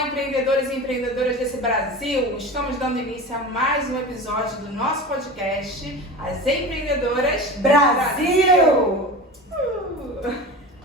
Olá, empreendedores e empreendedoras desse Brasil! Estamos dando início a mais um episódio do nosso podcast, As Empreendedoras Brasil!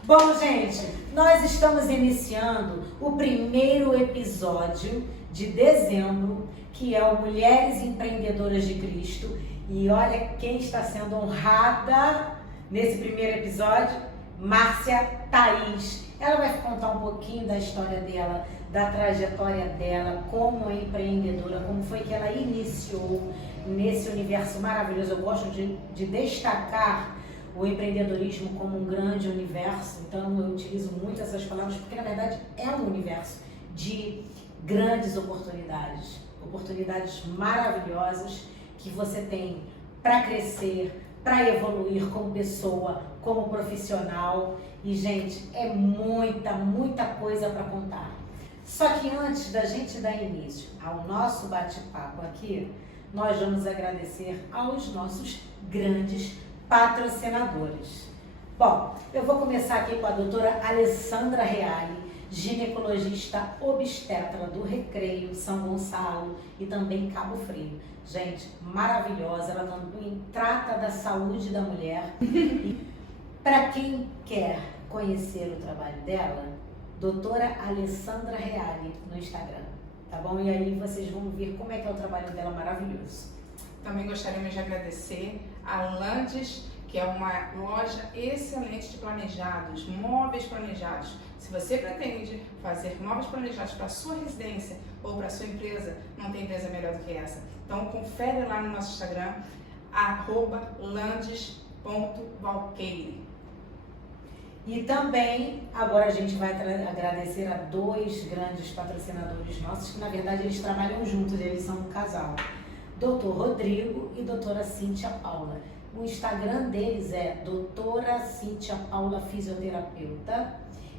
Bom, gente, nós estamos iniciando o primeiro episódio de dezembro, que é o Mulheres Empreendedoras de Cristo. E olha quem está sendo honrada nesse primeiro episódio, Márcia Thaís. Ela vai contar um pouquinho da história dela, da trajetória dela como empreendedora, como foi que ela iniciou nesse universo maravilhoso. Eu gosto de destacar o empreendedorismo como um grande universo, então eu utilizo muito essas palavras porque na verdade é um universo de grandes oportunidades, oportunidades maravilhosas que você tem para crescer, para evoluir como pessoa, como profissional. E, gente, é muita coisa para contar. Só que antes da gente dar início ao nosso bate-papo aqui, nós vamos agradecer aos nossos grandes patrocinadores. Bom, eu vou começar aqui com a doutora Alessandra Reale, ginecologista obstetra do Recreio, São Gonçalo e também Cabo Frio. Gente, maravilhosa, ela também trata da saúde da mulher. Para quem quer conhecer o trabalho dela, doutora Alessandra Reale no Instagram, tá bom? E aí vocês vão ver como é que é o trabalho dela maravilhoso. Também gostaríamos de agradecer a Landes, que é uma loja excelente de planejados, móveis planejados. Se você pretende fazer móveis planejados para a sua residência ou para a sua empresa, não tem empresa melhor do que essa. Então confere lá no nosso Instagram, @landes.valqueire. E também, agora a gente vai agradecer a dois grandes patrocinadores nossos, que na verdade eles trabalham juntos, eles são um casal. Dr. Rodrigo e doutora Cíntia Paula. O Instagram deles é doutora Cíntia Paula Fisioterapeuta.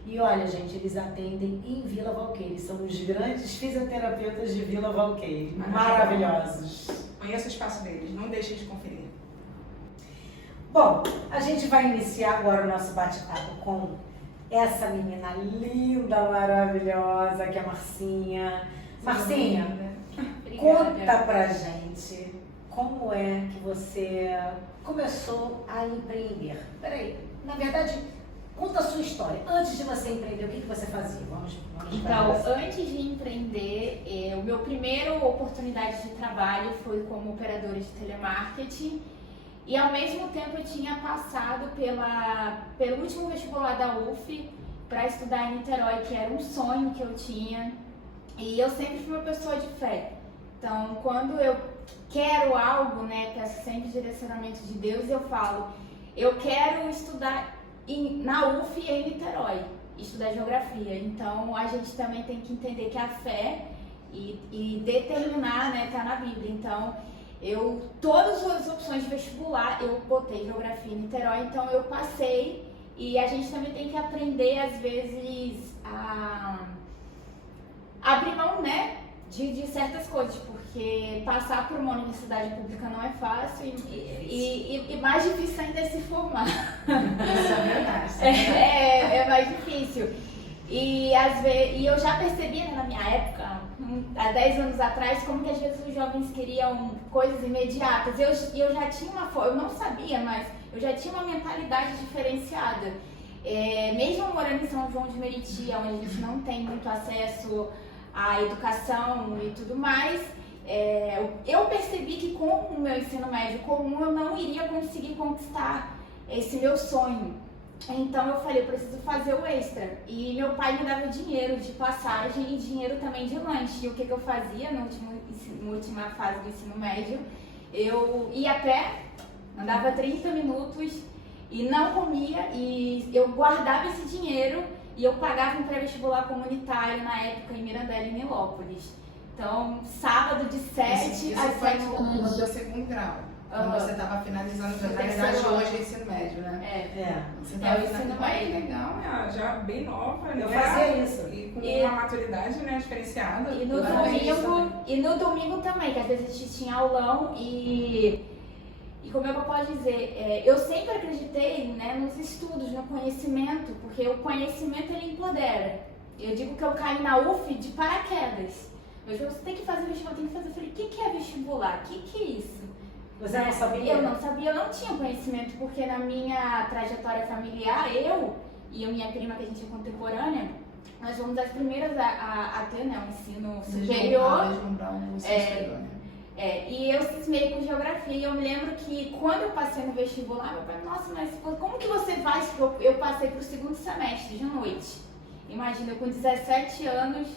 E olha, gente, eles atendem em Vila Valqueire. São os grandes fisioterapeutas de Vila Valqueire. Maravilhosos. Conheça o espaço deles, não deixe de conferir. Bom, a gente vai iniciar agora o nosso bate-papo com essa menina linda, maravilhosa, que é a Marcinha. Marcinha, conta pra gente como é que você começou a empreender. Peraí, na verdade, conta a sua história. Antes de você empreender, o que você fazia? Vamos Então, antes de empreender, o meu primeiro oportunidade de trabalho foi como operadora de telemarketing. E ao mesmo tempo eu tinha passado pelo último vestibular da UF para estudar em Niterói, que era um sonho que eu tinha. E eu sempre fui uma pessoa de fé. Então, quando eu quero algo, né, peço sempre direcionamento de Deus, eu falo, eu quero estudar na UF e em Niterói, estudar geografia. Então, a gente também tem que entender que a fé e determinar, né, tá na Bíblia. Então, todas as opções de vestibular, eu botei geografia em Niterói, então eu passei. E a gente também tem que aprender, às vezes, a abrir mão, né, de certas coisas, porque passar por uma universidade pública não é fácil e mais difícil ainda é se formar. Isso é verdade. É mais difícil. E eu já percebi, né, na minha época, há 10 anos atrás, como que às vezes os jovens queriam coisas imediatas. Eu já tinha eu não sabia, mas eu já tinha uma mentalidade diferenciada. Mesmo morando em São João de Meriti, onde a gente não tem muito acesso à educação e tudo mais, eu percebi que com o meu ensino médio comum eu não iria conseguir conquistar esse meu sonho. Então eu falei, eu preciso fazer o extra. E meu pai me dava dinheiro de passagem e dinheiro também de lanche. E o que eu fazia na última fase do ensino médio? Eu ia a pé, andava 30 minutos e não comia. E eu guardava esse dinheiro e eu pagava um pré-vestibular comunitário na época em Mirandela e Nilópolis. Então, sábado de 7 às 7 da No noite. seu segundo grau. Quando você estava finalizando, na verdade, hoje o ensino médio, né? Você estava o ensino médio. legal, né? Já bem nova, né? Eu fazia isso. E com uma maturidade, né, diferenciada. E no domingo também, que às vezes a gente tinha aulão e como é que eu posso dizer, eu sempre acreditei, né, nos estudos, no conhecimento, porque o conhecimento ele empodera. Eu digo que eu caí na UF de paraquedas. Eu falei, você tem que fazer vestibular, tem que fazer. Eu falei, o que é vestibular? O que é isso? Você não sabia? Eu não sabia, eu não tinha conhecimento, porque na minha trajetória familiar, eu e a minha prima, que a gente é contemporânea, nós fomos as primeiras a ter, né, o ensino superior. E eu cismei com geografia. E eu me lembro que quando eu passei no vestibular, meu pai, nossa, mas como que você vai? Eu passei pro segundo semestre de noite. Imagina, eu com 17 anos,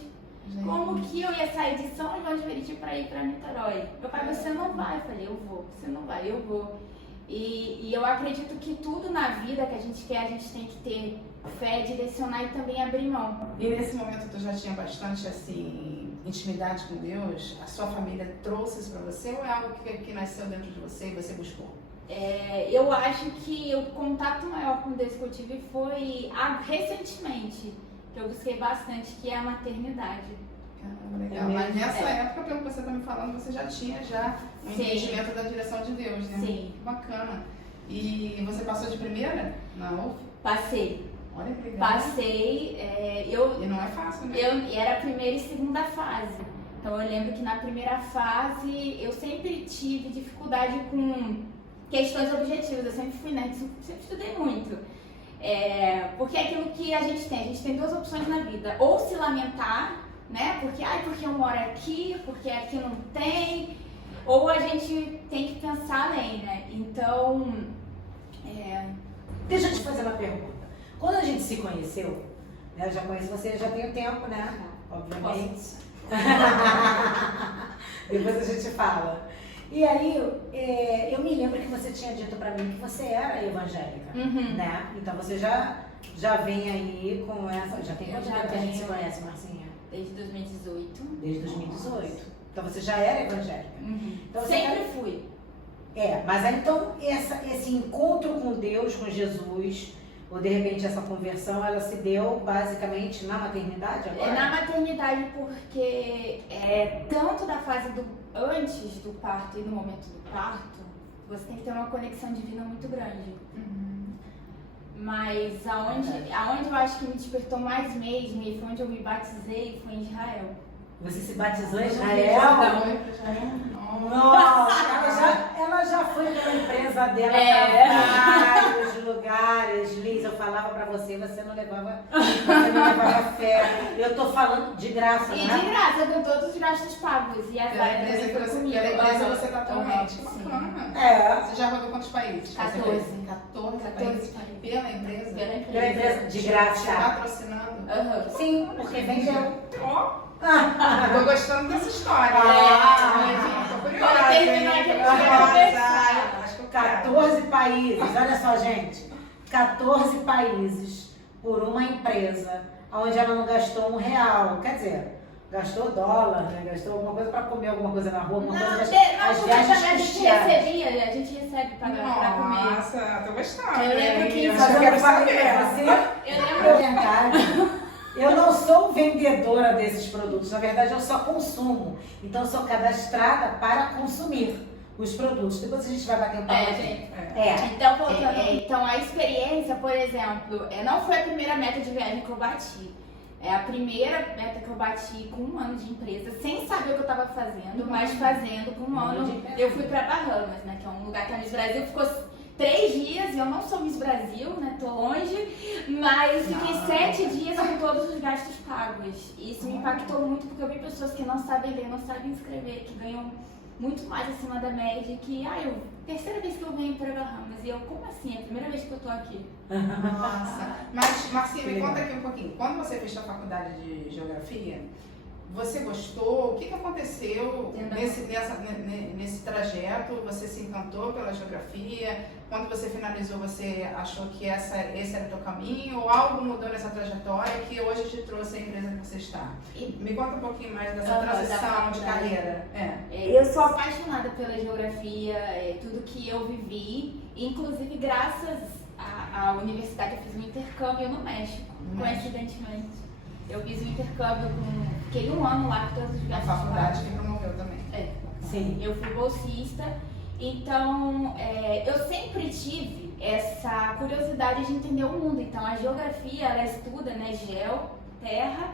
gente, como que eu ia sair de São João de Meriti para ir para Niterói? Meu pai, você não vai. Eu falei, eu vou. Você não vai, eu vou. E eu acredito que tudo na vida que a gente quer, a gente tem que ter fé, direcionar e também abrir mão. E nesse momento tu já tinha bastante, assim, intimidade com Deus? A sua família trouxe isso para você ou é algo que nasceu dentro de você e você buscou? Eu acho que o contato maior com Deus que eu tive foi recentemente, que eu busquei bastante, que é a maternidade. Caramba, legal. Mas nessa época, pelo que você está me falando, você já tinha um entendimento da direção de Deus, né? Sim. Bacana. E você passou de primeira na UF? Passei. Olha que legal. Passei. E não é fácil, né? Era a primeira e segunda fase. Então eu lembro que na primeira fase eu sempre tive dificuldade com questões objetivas. Eu sempre fui nerd, sempre estudei muito. Porque é aquilo que a gente tem duas opções na vida. Ou se lamentar, né? Porque eu moro aqui, porque aqui não tem. Ou a gente tem que pensar além, né? Então, Deixa eu te fazer uma pergunta. Quando a gente se conheceu, né, eu já conheço você já tem um tempo, né? Obviamente. Depois a gente fala. E aí, eu me lembro que você tinha dito pra mim que você era evangélica, né? Então você já vem aí com essa... Já tem quanto tempo que a gente se conhece, Marcinha? Desde 2018. Desde 2018. Então você já era evangélica. Então, sempre fui. Mas aí então esse encontro com Deus, com Jesus, ou de repente essa conversão, ela se deu basicamente na maternidade agora? Na maternidade, porque tanto da fase antes do parto e no momento do parto, você tem que ter uma conexão divina muito grande. Mas aonde eu acho que me despertou mais mesmo, e foi onde eu me batizei, foi em Israel. Você se batizou em Israel? Nossa, ela já foi pela empresa dela para vários lugares. Liz, eu falava pra você não levava fé. Eu tô falando de graça, E né? de graça, com todos os gastos pagos. E a Pela empresa você tá atualmente. Que bacana. Você já rodou quantos países? 14 países. Pela empresa? Pela empresa, de graça. Patrocinando? Sim, porque vendeu. Tô gostando dessa história. Tô curiosa. Quando terminar, a gente vai conversar. Acho que eu 14 países, olha só, gente. 14 países por uma empresa, onde ela não gastou R$1. Quer dizer, gastou dólar, né? Gastou alguma coisa para comer alguma coisa na rua, alguma coisa. As viagens a gente recebe para comer. Nossa, tô gostando. Eu lembro que Mas eu quero saber pra você. É verdade. Eu não sou vendedora desses produtos, na verdade eu só consumo. Então eu sou cadastrada para consumir os produtos. Depois a gente vai bater um papo. Então, voltando. Então a experiência, por exemplo, não foi a primeira meta de viagem que eu bati. É a primeira meta que eu bati com 1 ano de empresa, sem saber o que eu estava fazendo, mas fazendo com 1 ano. Eu fui para Bahamas, né, que é um lugar que a Miss Brasil ficou 3 dias, eu não sou Miss Brasil, né, tô longe, mas fiquei 7 dias com todos os gastos pagos. E isso me impactou muito, porque eu vi pessoas que não sabem ler, não sabem escrever, que ganham muito mais acima da média, que, terceira vez que eu venho para Bahamas, e eu, como assim? É a primeira vez que eu tô aqui. Nossa. Mas, Marcinha, me conta aqui um pouquinho. Quando você fez sua faculdade de geografia, você gostou? O que aconteceu nesse trajeto? Você se encantou pela geografia? Quando você finalizou, você achou que esse era o teu caminho? Ou algo mudou nessa trajetória que hoje te trouxe a empresa que você está? Me conta um pouquinho mais dessa transição de carreira. Eu sou apaixonada pela geografia, tudo que eu vivi, inclusive graças à universidade eu fiz um intercâmbio no México, coincidentemente. Eu fiz um intercâmbio fiquei 1 ano lá com todos os gastos. A faculdade que promoveu também. Sim. Eu fui bolsista, então eu sempre tive essa curiosidade de entender o mundo. Então a geografia, ela estuda, né, Terra,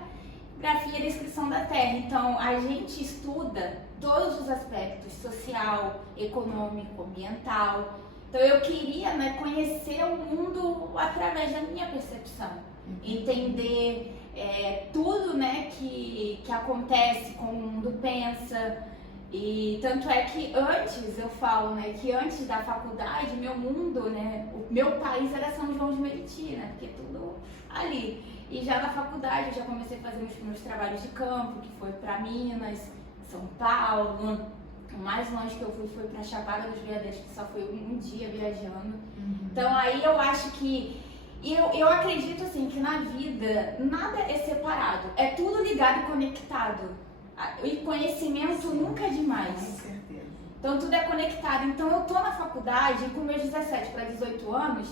grafia e descrição da Terra. Então, a gente estuda todos os aspectos, social, econômico, ambiental. Então, eu queria, né, conhecer o mundo através da minha percepção, entender tudo, né, que acontece, como o mundo pensa. E tanto é que antes, eu falo, né, que antes da faculdade, meu mundo, né, o meu país era São João de Meriti, né, porque tudo ali. E já na faculdade eu já comecei a fazer meus trabalhos de campo, que foi para Minas, São Paulo. O mais longe que eu fui foi para Chapada dos Veadeiros, que só foi um dia viajando. Então aí eu acho que, eu acredito assim, que na vida nada é separado, é tudo ligado e conectado. E conhecimento nunca é demais. Com certeza. Então tudo é conectado. Então eu tô na faculdade, com meus 17 para 18 anos,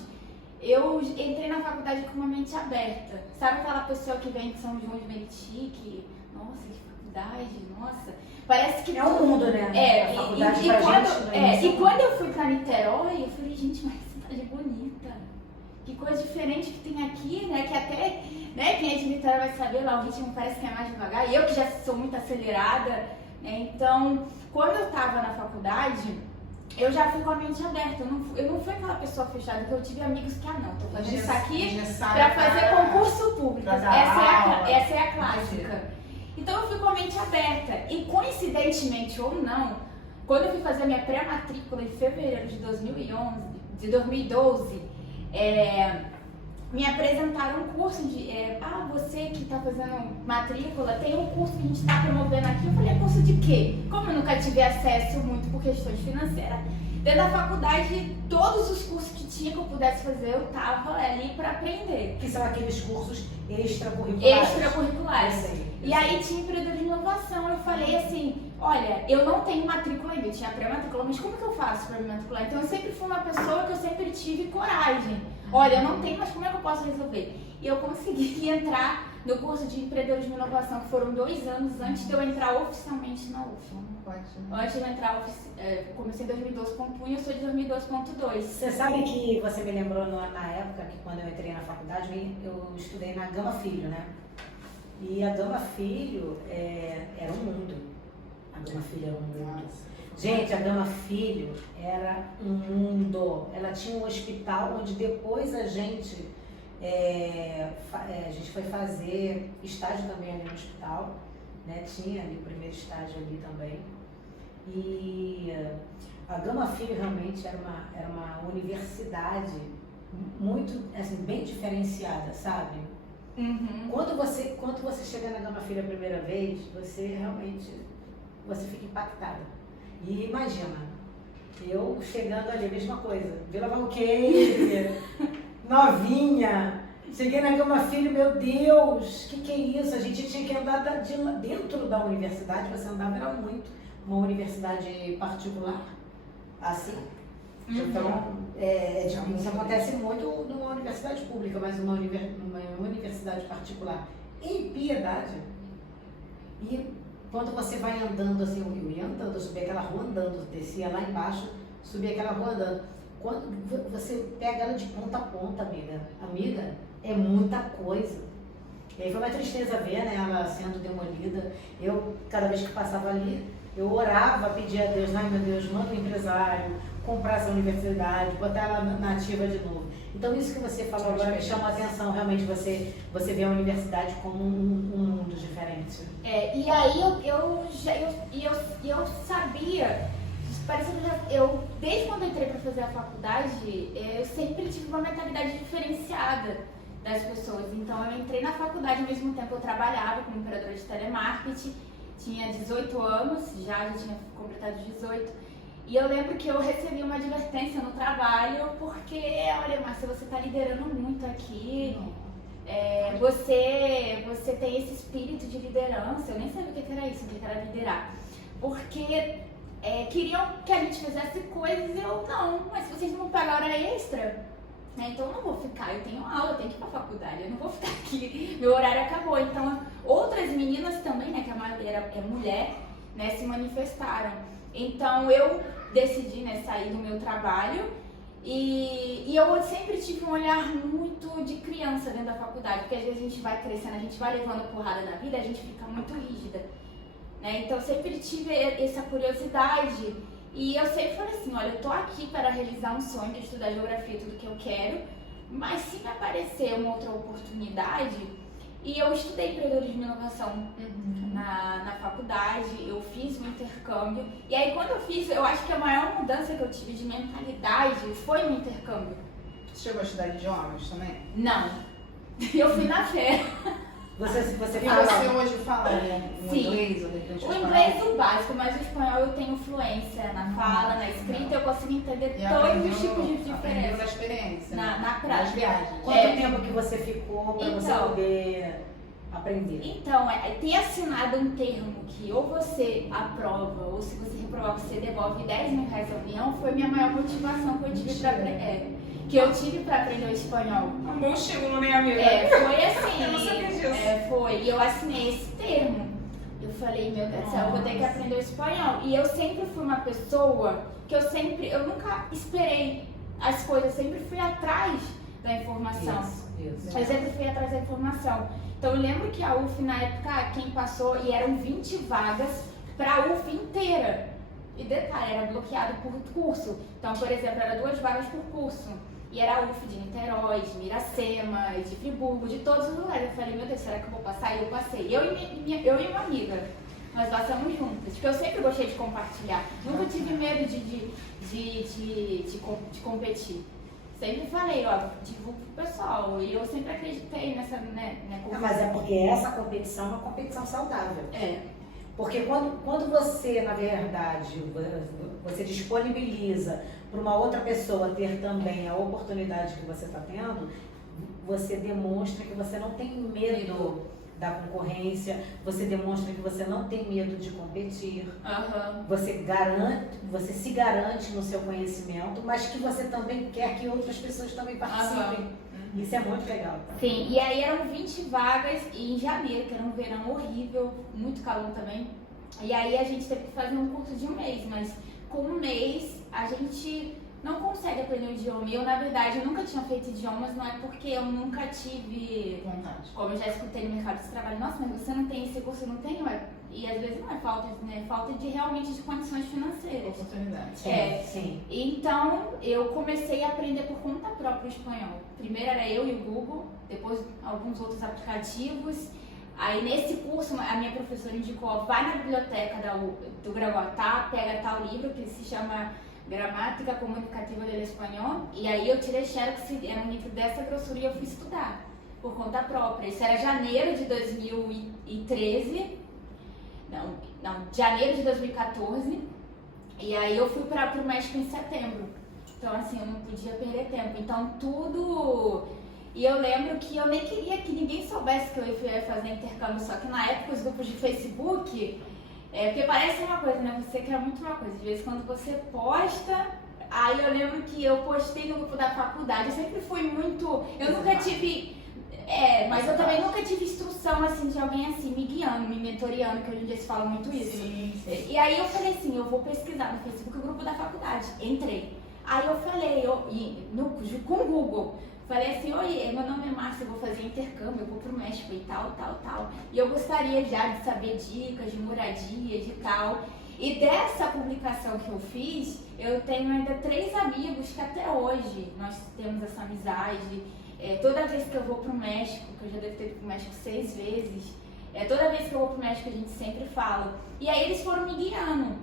eu entrei na faculdade com uma mente aberta. Sabe aquela pessoa que vem de São João de Meriti, que, nossa, que faculdade, nossa, parece que... É o mundo, né? A faculdade e quando eu fui pra Niterói, eu falei, gente, mas que cidade bonita. Que coisa diferente que tem aqui, né? Que até, né, quem é de Niterói vai saber, lá o ritmo parece que é mais devagar. E eu que já sou muito acelerada, né? Então, quando eu tava na faculdade, eu já fui com a mente aberta. Eu não fui aquela pessoa fechada, porque eu tive amigos que, não, tô fazendo isso aqui pra fazer concurso público. Essa é a clássica. Então eu fui com a mente aberta. E coincidentemente ou não, quando eu fui fazer a minha pré-matrícula em fevereiro de 2012, me apresentaram um curso de, você que está fazendo matrícula, tem um curso que a gente está promovendo aqui. Eu falei, curso de quê? Como eu nunca tive acesso muito por questões financeiras, dentro da faculdade, todos os cursos que tinha que eu pudesse fazer, eu estava ali para aprender. Que são aqueles cursos extracurriculares. E aí tinha empreendedorismo de inovação. Eu falei assim, olha, eu não tenho matrícula ainda, eu tinha pré-matrícula, mas como que eu faço para me matricular? Então eu sempre fui uma pessoa que eu sempre tive coragem. Olha, eu não tenho, mas como é que eu posso resolver? E eu consegui entrar no curso de empreendedorismo de inovação, que foram 2 anos antes de eu entrar oficialmente na UFLA. Antes de eu entrar, comecei em 2012 com punho, eu sou de 2012.2. Você sabe que você me lembrou na época que quando eu entrei na faculdade, eu estudei na Gama Filho, né? E a Gama Filho era um mundo. A Gama Filho era um mundo. Gente, a Gama Filho era um mundo. Ela tinha um hospital onde depois a gente foi fazer estágio também ali no hospital, né? Tinha ali o primeiro estágio ali também. E a Gama Filho realmente era uma universidade muito, assim, bem diferenciada, sabe? Quando você chega na Gama Filho a primeira vez, você fica impactada. E imagina, eu chegando ali, a mesma coisa, Vila Valqueire, novinha, cheguei na Gama Filho, meu Deus, que é isso? A gente tinha que andar dentro da universidade, você andava, era muito, uma universidade particular, assim. Então, isso acontece muito numa universidade pública, mas numa universidade particular. Em Piedade, e quando você vai andando assim, eu ia andando, eu subia aquela rua andando, descia lá embaixo, subia aquela rua andando. Quando você pega ela de ponta a ponta, amiga, é muita coisa. E aí foi uma tristeza ver, né, ela sendo demolida. Eu, cada vez que passava ali, eu orava, pedia a Deus, ai meu Deus, manda um empresário, comprar essa universidade, botar ela na ativa de novo. Então isso que você falou agora me chamou a atenção, realmente você vê a universidade como um mundo diferente. E aí eu sabia, parecendo desde quando eu entrei para fazer a faculdade, eu sempre tive uma mentalidade diferenciada das pessoas. Então eu entrei na faculdade, ao mesmo tempo eu trabalhava como operadora de telemarketing, tinha 18 anos, já tinha completado 18. E eu lembro que eu recebi uma advertência no trabalho, porque, olha, Márcia, você está liderando muito aqui, você tem esse espírito de liderança. Eu nem sabia o que era isso, o que era liderar. Porque queriam que a gente fizesse coisas e eu, não, mas se vocês não pagam hora extra, né, então eu não vou ficar, eu tenho aula, eu tenho que ir para a faculdade, eu não vou ficar aqui, meu horário acabou. Então, outras meninas também, né, que a maioria é mulher, né, se manifestaram. Então eu decidi, né, sair do meu trabalho E eu sempre tive um olhar muito de criança dentro da faculdade, porque às vezes a gente vai crescendo, a gente vai levando porrada na vida, a gente fica muito rígida, né? Então eu sempre tive essa curiosidade e eu sempre falei assim, olha, eu tô aqui para realizar um sonho de estudar geografia, tudo que eu quero, mas se me aparecer uma outra oportunidade, e eu estudei empreendedorismo e inovação na faculdade, eu fiz um intercâmbio. E aí quando eu fiz, eu acho que a maior mudança que eu tive de mentalidade foi no intercâmbio. Você chegou a estudar idiomas também? Não. Eu fui na fé. Você E fala... você hoje fala um Sim. inglês ou de repente O inglês o básico, mas o espanhol eu tenho fluência na fala, na escrita, eu consigo entender todos os tipos de aprendeu na diferença. experiência, Na nas prática. viagens. Quanto tempo que você ficou para você Então. poder aprender? Então, ter assinado um termo que ou você aprova, ou se você reprovar, você devolve 10 mil reais ao avião, foi a minha maior motivação que eu tive para aprender. Que eu tive para aprender o espanhol. Um bom estímulo, né, amiga? Foi assim. Eu não sabia disso. Foi. E eu assinei esse termo. Eu falei, meu Deus do céu, eu vou ter que aprender o espanhol. E eu sempre fui uma pessoa que eu nunca esperei as coisas, sempre fui atrás da informação. Isso. Eu sempre fui atrás da informação. Então eu lembro que a UF na época, quem passou, e eram 20 vagas para a UF inteira. E detalhe, era bloqueado por curso. Então, por exemplo, era 2 vagas por curso. E era a UF de Niterói, de Miracema, de Friburgo, de todos os lugares. Eu falei, meu Deus, será que eu vou passar? E eu passei. Eu e uma amiga, nós passamos juntas. Porque eu sempre gostei de compartilhar. Nunca tive medo de competir. Sempre falei, ó, divulgo pro pessoal. E eu sempre acreditei nessa, né, Mas é porque essa competição é uma competição saudável. É. Porque quando você, na verdade, você disponibiliza para uma outra pessoa ter também a oportunidade que você está tendo, você demonstra que você não tem medo da concorrência, você demonstra que você não tem medo de competir, você se garante no seu conhecimento, mas que você também quer que outras pessoas também participem. Isso é muito legal. Tá? Sim, e aí eram 20 vagas em janeiro, que era um verão horrível, muito calor também. E aí a gente teve que fazer um curso de um mês, mas com um mês a gente não consegue aprender o idioma. Eu, na verdade, nunca tinha feito idiomas, não é porque eu nunca tive vontade. Como eu já escutei no mercado de trabalho, nossa, mas você não tem esse curso, não tem, ué. E às vezes não é falta, né? Falta de realmente de condições financeiras. Oportunidade. Sim. Então eu comecei a aprender por conta própria o espanhol. Primeiro era eu e o Google, depois alguns outros aplicativos. Aí nesse curso a minha professora indicou, ó, vai na biblioteca do Gravatá, pega tal livro que se chama Gramática Comunicativa del Espanhol, e aí eu tirei xerox, era um livro dessa grossura e eu fui estudar por conta própria. Isso era janeiro de 2013, janeiro de 2014, e aí eu fui para o México em setembro. Então assim, eu não podia perder tempo. Então tudo... E eu lembro que eu nem queria que ninguém soubesse que eu ia fazer intercâmbio, só que na época os grupos de Facebook... porque parece uma coisa, né? Você quer muito uma coisa. De vez em quando você posta, aí eu lembro que eu postei no grupo da faculdade. Eu sempre fui muito... Eu nunca tive... mas eu também nunca tive instrução, assim, de alguém assim, me guiando, me mentoreando, que hoje em dia se fala muito isso. Sim. E aí eu falei assim, eu vou pesquisar no Facebook o grupo da faculdade. Entrei. Aí eu falei, com o Google... Falei assim, oi, meu nome é Márcia, eu vou fazer intercâmbio, eu vou pro México e tal. E eu gostaria já de saber dicas de moradia, de tal. E dessa publicação que eu fiz, eu tenho ainda 3 amigos que até hoje nós temos essa amizade. Toda vez que eu vou pro México, que eu já devo ter ido pro México 6 vezes, toda vez que eu vou pro México a gente sempre fala. E aí eles foram me guiando.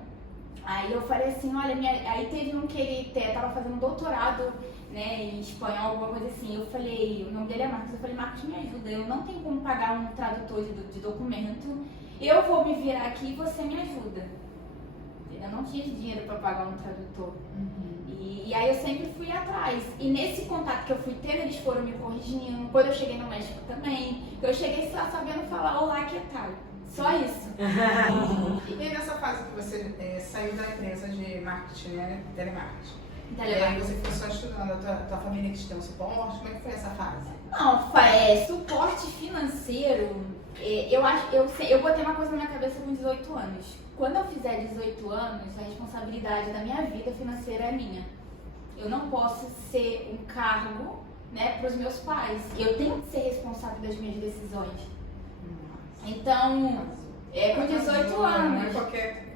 Aí eu falei assim, olha, aí teve um que ele tava fazendo doutorado, né, em espanhol, alguma coisa assim. Eu falei, o nome dele é Marcos, eu falei, Marcos, me ajuda, eu não tenho como pagar um tradutor de documento, eu vou me virar aqui e você me ajuda. Eu não tinha dinheiro para pagar um tradutor. E aí eu sempre fui atrás. E nesse contato que eu fui tendo, eles foram me corrigindo. Quando eu cheguei no México também, eu cheguei só sabendo falar olá, que tal? Só isso. E nessa fase que você saiu da empresa de marketing, né? Telemarketing. Você ficou só estudando, a tua família que te deu um suporte, como é que foi essa fase? Não, suporte financeiro, eu botei uma coisa na minha cabeça com 18 anos. Quando eu fizer 18 anos, a responsabilidade da minha vida financeira é minha. Eu não posso ser um cargo, né, para os meus pais. Eu tenho que ser responsável das minhas decisões. Então, com 18 Não é anos. qualquer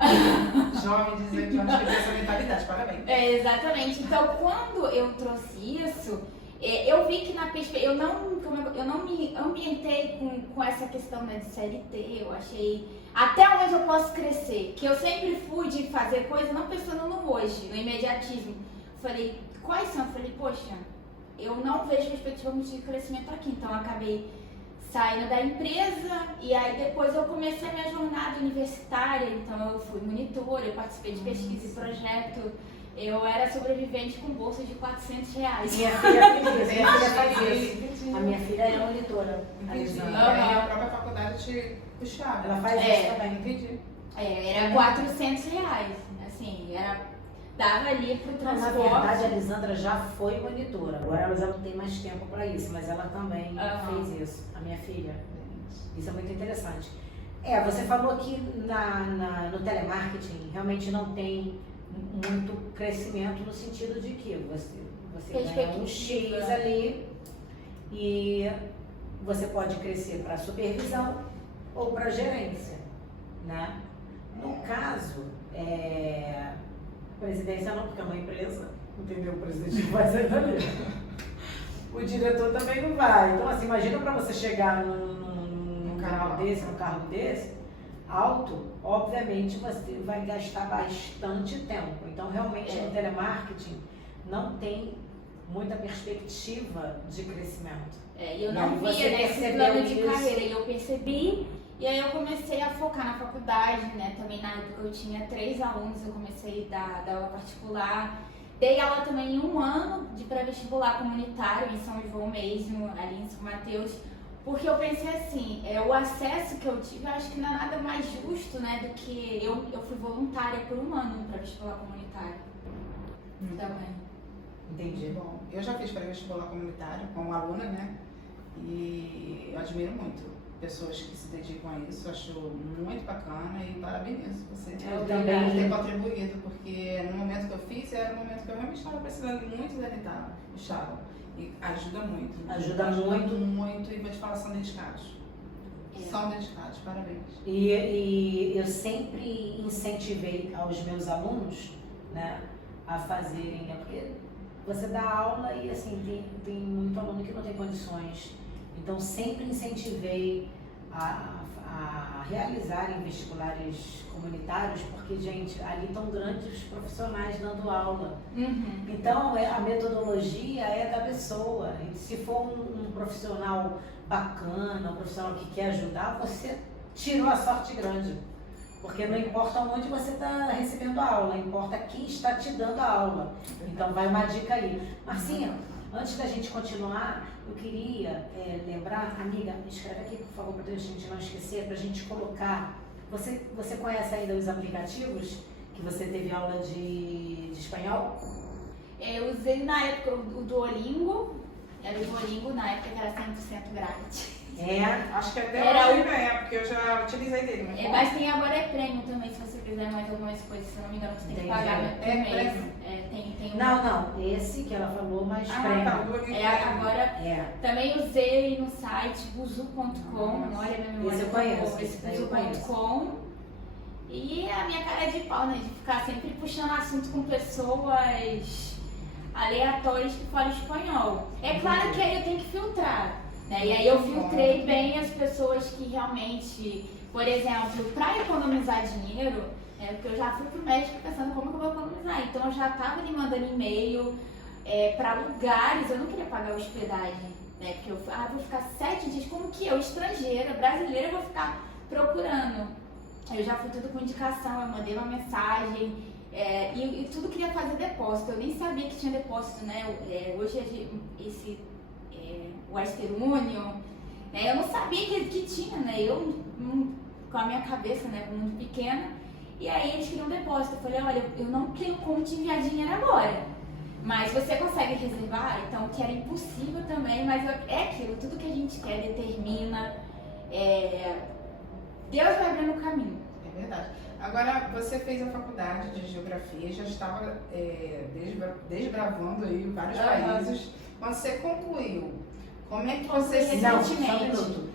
jovem de 18 anos que tem essa mentalidade, parabéns. Exatamente. Então, quando eu trouxe isso, eu vi que na perspectiva, eu não me ambientei com essa questão, né, de CLT. Eu achei até onde eu posso crescer, que eu sempre fui de fazer coisa não pensando no hoje, no imediatismo. Falei, quais são? Eu falei, poxa, eu não vejo perspectiva de crescimento aqui, então eu acabei saindo da empresa e aí depois eu comecei a minha jornada universitária, então eu fui monitora, eu participei de pesquisa e projeto, eu era sobrevivente com bolsa de R$400. Minha filha faz isso. A minha filha é monitora. Entendi. E Alisandra. aí a própria faculdade te puxava. Ela faz isso também. Entendi. Era R$400, assim, dava ali pro Na transporte. verdade, a Alisandra já foi monitora. Agora ela já não tem mais tempo para isso, mas ela também fez isso, a minha filha. Isso é muito interessante. Você falou que no telemarketing realmente não tem muito crescimento no sentido de que você ganha um X ali e você pode crescer para supervisão ou para gerência, né? No caso, presidência não, porque é uma empresa, entendeu? O presidente não vai sair dali. O diretor também não vai. Então, assim, imagina para você chegar num cargo desse, alto, obviamente você vai gastar bastante tempo. Então, realmente, no telemarketing não tem muita perspectiva de crescimento. Eu não via esse plano de carreira, e eu percebi. E aí eu comecei a focar na faculdade, né? Também na época eu tinha 3 alunos, eu comecei a dar aula particular. Dei aula também em 1 ano de pré-vestibular comunitário, em São João mesmo, ali em São Mateus. Porque eu pensei assim, o acesso que eu tive, eu acho que não é nada mais justo, né? Do que eu fui voluntária por 1 ano no pré-vestibular comunitário. Também. Entendi. Bom, eu já fiz pré-vestibular comunitário como aluna, né? E eu admiro muito pessoas que se dedicam a isso, acho muito bacana e parabenizo você por ter contribuído, porque no momento que eu fiz era um momento que eu realmente estava precisando de muitos estavam e ajuda muito. Ajuda muito. Muito, e vou te falar, são dedicados. São dedicados, parabéns. E eu sempre incentivei aos meus alunos, né, a fazerem, né, porque você dá aula e assim, tem muito aluno que não tem condições. Então, sempre incentivei a realizarem vestibulares comunitários, porque, gente, ali estão grandes profissionais dando aula. Então, a metodologia é da pessoa. E se for um profissional bacana, um profissional que quer ajudar, você tirou a sorte grande. Porque não importa onde você está recebendo a aula, importa quem está te dando a aula. Então, vai uma dica aí. Marcinha, antes da gente continuar, eu queria lembrar, amiga, escreve aqui, por favor, para a gente não esquecer, para a gente colocar. Você conhece ainda os aplicativos que você teve aula de espanhol? Eu usei na época o Duolingo, era o Duolingo na época que era 100% grátis. Acho que até hoje porque eu já utilizei dele. Mas tem agora premium também, se você quiser mais algumas coisas, se eu não me engano, você tem que pagar mês. Tem Não, esse que ela falou, mas premium. Agora também usei no site buzu.com, olha minha memória. Esse eu conheço. Buzu.com. E a minha cara é de pau, né? De ficar sempre puxando assunto com pessoas aleatórias que falam espanhol. É claro que aí eu tenho que filtrar. Né? E aí eu filtrei bem as pessoas que realmente, por exemplo, para economizar dinheiro, porque eu já fui pro médico pensando como que eu vou economizar, então eu já estava ali mandando e-mail para lugares, eu não queria pagar hospedagem, né? Porque eu vou ficar 7 dias, como que eu, estrangeira, brasileira, vou ficar procurando. Eu já fui tudo com indicação, eu mandei uma mensagem, e tudo queria fazer depósito, eu nem sabia que tinha depósito, né? Hoje o Western Union, né? Eu não sabia que tinha, né? Eu, com a minha cabeça, né, muito pequena, e aí eles queriam depósito. Eu falei, olha, eu não tenho como te enviar dinheiro agora, mas você consegue reservar? Então, que era impossível também, mas é aquilo, tudo que a gente quer determina, Deus vai abrindo o caminho. É verdade. Agora, você fez a faculdade de Geografia, já estava desbravando aí vários países. Quando você concluiu, como é que você se Não, sentiu? só um minuto.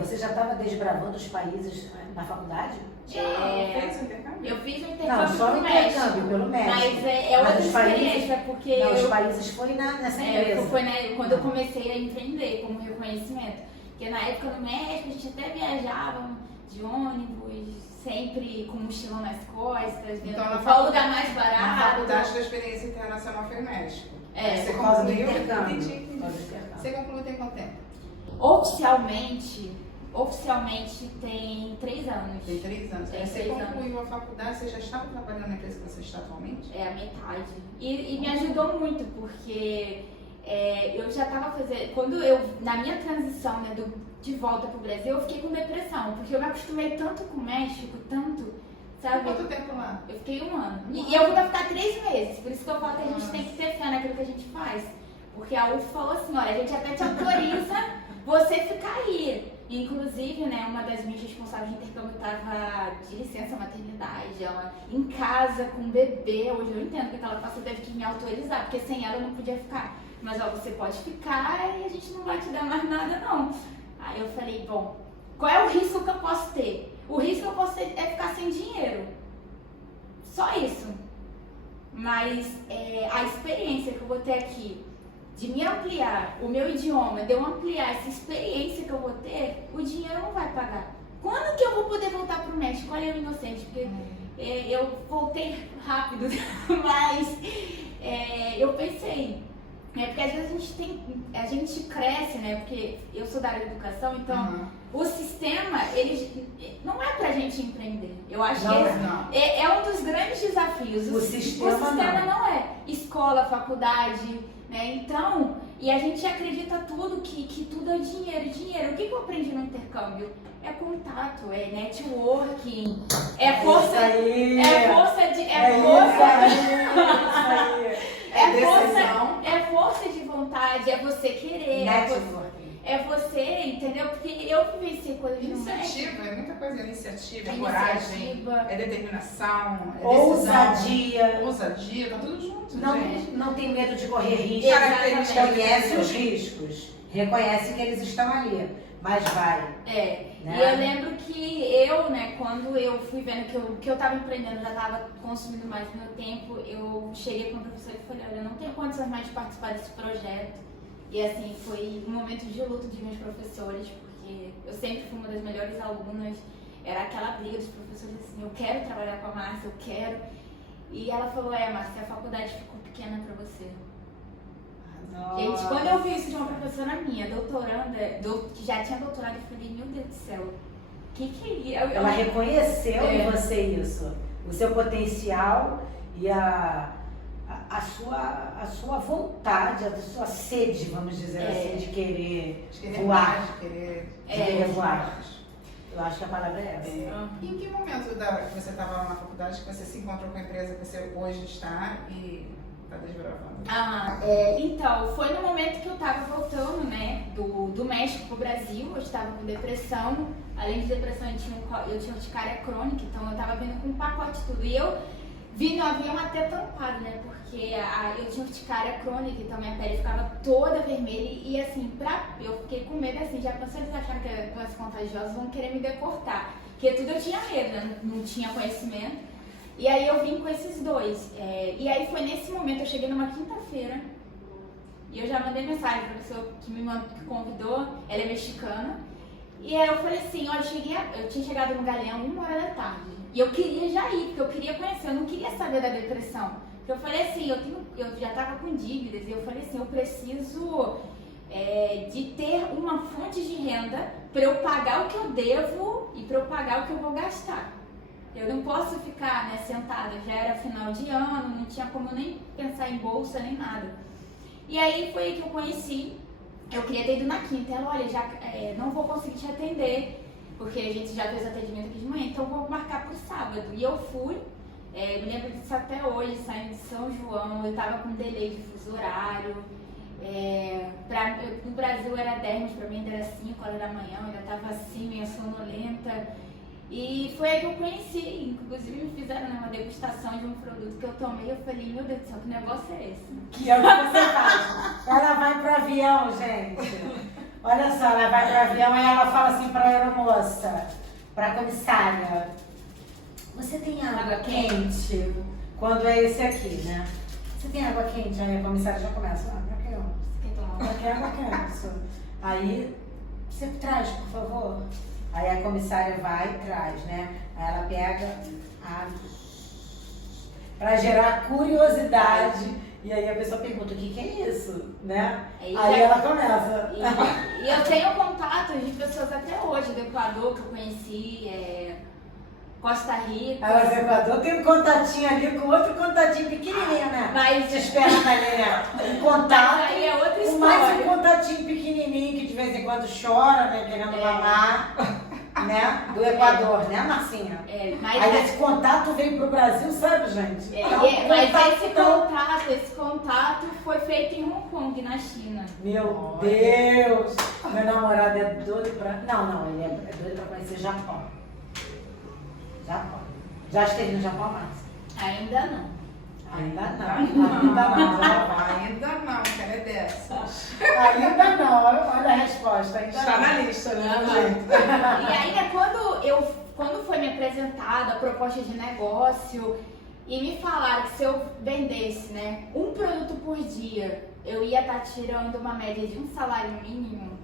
Você já estava desbravando os países na faculdade? Fez o intercâmbio? Eu fiz um Não, intercâmbio só o pro México. intercâmbio pelo México. Mas é Mas outra os países- experiência, porque Não, os eu, países foi nessa empresa. foi quando eu comecei a empreender como reconhecimento. Porque na época no México a gente até viajava de ônibus, sempre com mochilão nas costas, vendo Então, qual o lugar mais Na barato. faculdade da experiência internacional foi o México. Você Por causa do concluiu? intercâmbio. Entendi. Por causa do intercâmbio. Você concluiu tem quanto tempo? Oficialmente tem 3 anos. Tem 3 anos. Tem Você 3 anos. concluiu a faculdade, você já estava trabalhando na empresa que você está atualmente? É a metade. E me ajudou muito, porque eu já estava fazendo. Na minha transição, né, de volta pro Brasil, eu fiquei com depressão, porque eu me acostumei tanto com o México, tanto, sabe? Quanto tempo lá? Eu fiquei 1 ano. E eu vou ficar 3 meses, por isso que eu falo que a gente tem que ter fé naquilo que a gente faz. Porque a UF falou assim, olha, a gente até te autoriza você ficar aí. Inclusive, né, uma das minhas responsáveis de intercâmbio estava de licença maternidade, ela em casa com um bebê. Hoje eu entendo que ela passou, teve que me autorizar, porque sem ela eu não podia ficar. Mas ó, você pode ficar e a gente não vai te dar mais nada não. Aí eu falei, bom, qual é o risco que eu posso ter? O risco que eu posso ter é ficar sem dinheiro. Só isso. Mas a experiência que eu vou ter aqui, de me ampliar o meu idioma, de eu ampliar essa experiência que eu vou ter, o dinheiro não vai pagar. Quando que eu vou poder voltar pro México? Olha eu inocente, porque eu voltei rápido, mas eu pensei, porque às vezes a gente cresce, né? Porque eu sou da área de educação, então o sistema, não é pra gente empreender. Eu acho que é um dos grandes desafios. O sistema não é escola, faculdade, né? Então, e a gente acredita tudo que tudo é dinheiro. O que eu aprendi no intercâmbio? É contato, é networking, é força, é força de vontade, é você querer, é você, entendeu? Porque eu vivenciei coisas no México. Iniciativa, é muita coisa, iniciativa, É coragem, iniciativa. é determinação, é Ousadia. ousadia, tá tudo junto, Não, gente. não tem medo de correr riscos. Características Reconhece os riscos. Reconhece que eles estão ali. Mas vai. Né? Né? E eu lembro que né, quando eu fui vendo que eu tava empreendendo, já tava consumindo mais do meu tempo, eu cheguei com o professor e falei, olha, eu não tenho condições mais de participar desse projeto. E assim, foi um momento de luto de meus professores, porque eu sempre fui uma das melhores alunas, era aquela briga dos professores assim, eu quero trabalhar com a Márcia, eu quero. E ela falou, Márcia, a faculdade ficou pequena pra você. Nossa. Gente, quando eu vi isso de uma professora minha, doutoranda, que já tinha doutorado, eu falei, meu Deus do céu, que é? Ela reconheceu em você isso. O seu potencial e a sua vontade, a sua sede, vamos dizer assim, de querer voar. Mais, de De querer voar. Eu acho que a palavra é essa. E em que momento que você estava lá na faculdade que você se encontrou com a empresa que você hoje está e está desbravando? Então, foi no momento que eu estava voltando, né, do México pro Brasil. Eu estava com depressão, além de depressão eu tinha urticária crônica, então eu estava vindo com um pacote de tudo. E eu vi no avião até tampado, né, porque eu tinha urticária crônica, então minha pele ficava toda vermelha e assim, eu fiquei com medo assim, já pensei eles acharam que era doença contagiosa, vão querer me deportar, porque tudo eu tinha medo, né, não tinha conhecimento. E aí eu vim com esses dois. E aí foi nesse momento, eu cheguei numa quinta-feira e eu já mandei mensagem para a pessoa que que convidou, ela é mexicana. E aí eu falei assim, olha, eu tinha chegado no Galeão 1h da tarde. E eu queria já ir, porque eu queria conhecer, eu não queria saber da depressão. Porque eu falei assim, eu já estava com dívidas e eu falei assim, eu preciso de ter uma fonte de renda para eu pagar o que eu devo e para eu pagar o que eu vou gastar. Eu não posso ficar, né, sentada, já era final de ano, não tinha como nem pensar em bolsa nem nada. E aí foi aí que eu conheci, eu queria ter ido na quinta, ela, olha, já não vou conseguir te atender, porque a gente já fez atendimento aqui de manhã, então vou marcar pro sábado. E eu fui, me lembro disso até hoje, saindo de São João, eu tava com delay de fuso horário, no Brasil era 10, mas pra mim ainda era 5 horas da manhã, eu ainda tava assim, meio sonolenta. E foi aí que eu conheci, inclusive me fizeram uma degustação de um produto que eu tomei. Eu falei, meu Deus do céu, que negócio é esse? Que é o que você faz. Ela vai pro avião, gente. Olha só, ela vai pro avião e ela fala assim pra aeromoça, pra comissária: você tem água quente? Quando é esse aqui, né? Você tem água quente? Aí a comissária já começa: pra quê? Pra que água quente? Aí, você traz, por favor. Aí a comissária vai e traz, né? Aí ela pega pra gerar curiosidade. E aí a pessoa pergunta: o que é isso? Né? Aí ela começa. E eu tenho contato de pessoas até hoje do Equador que eu conheci, Costa Rica. Aí o Equador tem um contatinho ali com outro contatinho pequenininho, né? Mas você espera um contato. Mas aí é outra com história. mais um contatinho pequenininho que de vez em quando chora, né? Querendo mamar. Né? Do Equador, né, Marcinha? Mas aí esse contato veio pro Brasil, sabe, gente? Mas esse contato foi feito em Hong Kong, na China. Meu Deus! Meu namorado é doido pra... Não, ele é doido pra conhecer Japão. Já esteve no Japão, Márcia? Ainda não. Ainda não. Ainda não, cara, é dessas. Ainda não, olha a resposta. Ainda está não. na lista, né? E ainda quando foi me apresentada a proposta de negócio e me falaram que se eu vendesse, né, um produto por dia, eu ia estar tirando uma média de um salário mínimo.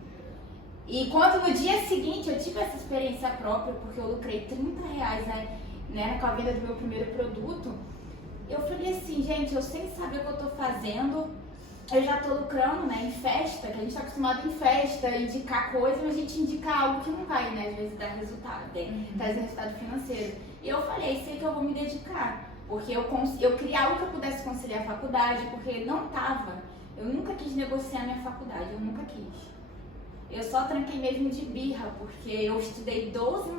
E quando no dia seguinte eu tive essa experiência própria, porque eu lucrei R$30, né, com a venda do meu primeiro produto, eu falei assim, gente, eu sem saber o que eu tô fazendo, eu já tô lucrando, né, em festa, que a gente tá acostumado em festa, indicar coisa, mas a gente indica algo que não vai, né, às vezes dar resultado, trazer resultado financeiro. E eu falei, sei que eu vou me dedicar, porque eu queria algo que eu pudesse conciliar a faculdade, porque não tava, eu nunca quis negociar minha faculdade, eu nunca quis. Eu só tranquei mesmo de birra, porque eu estudei 9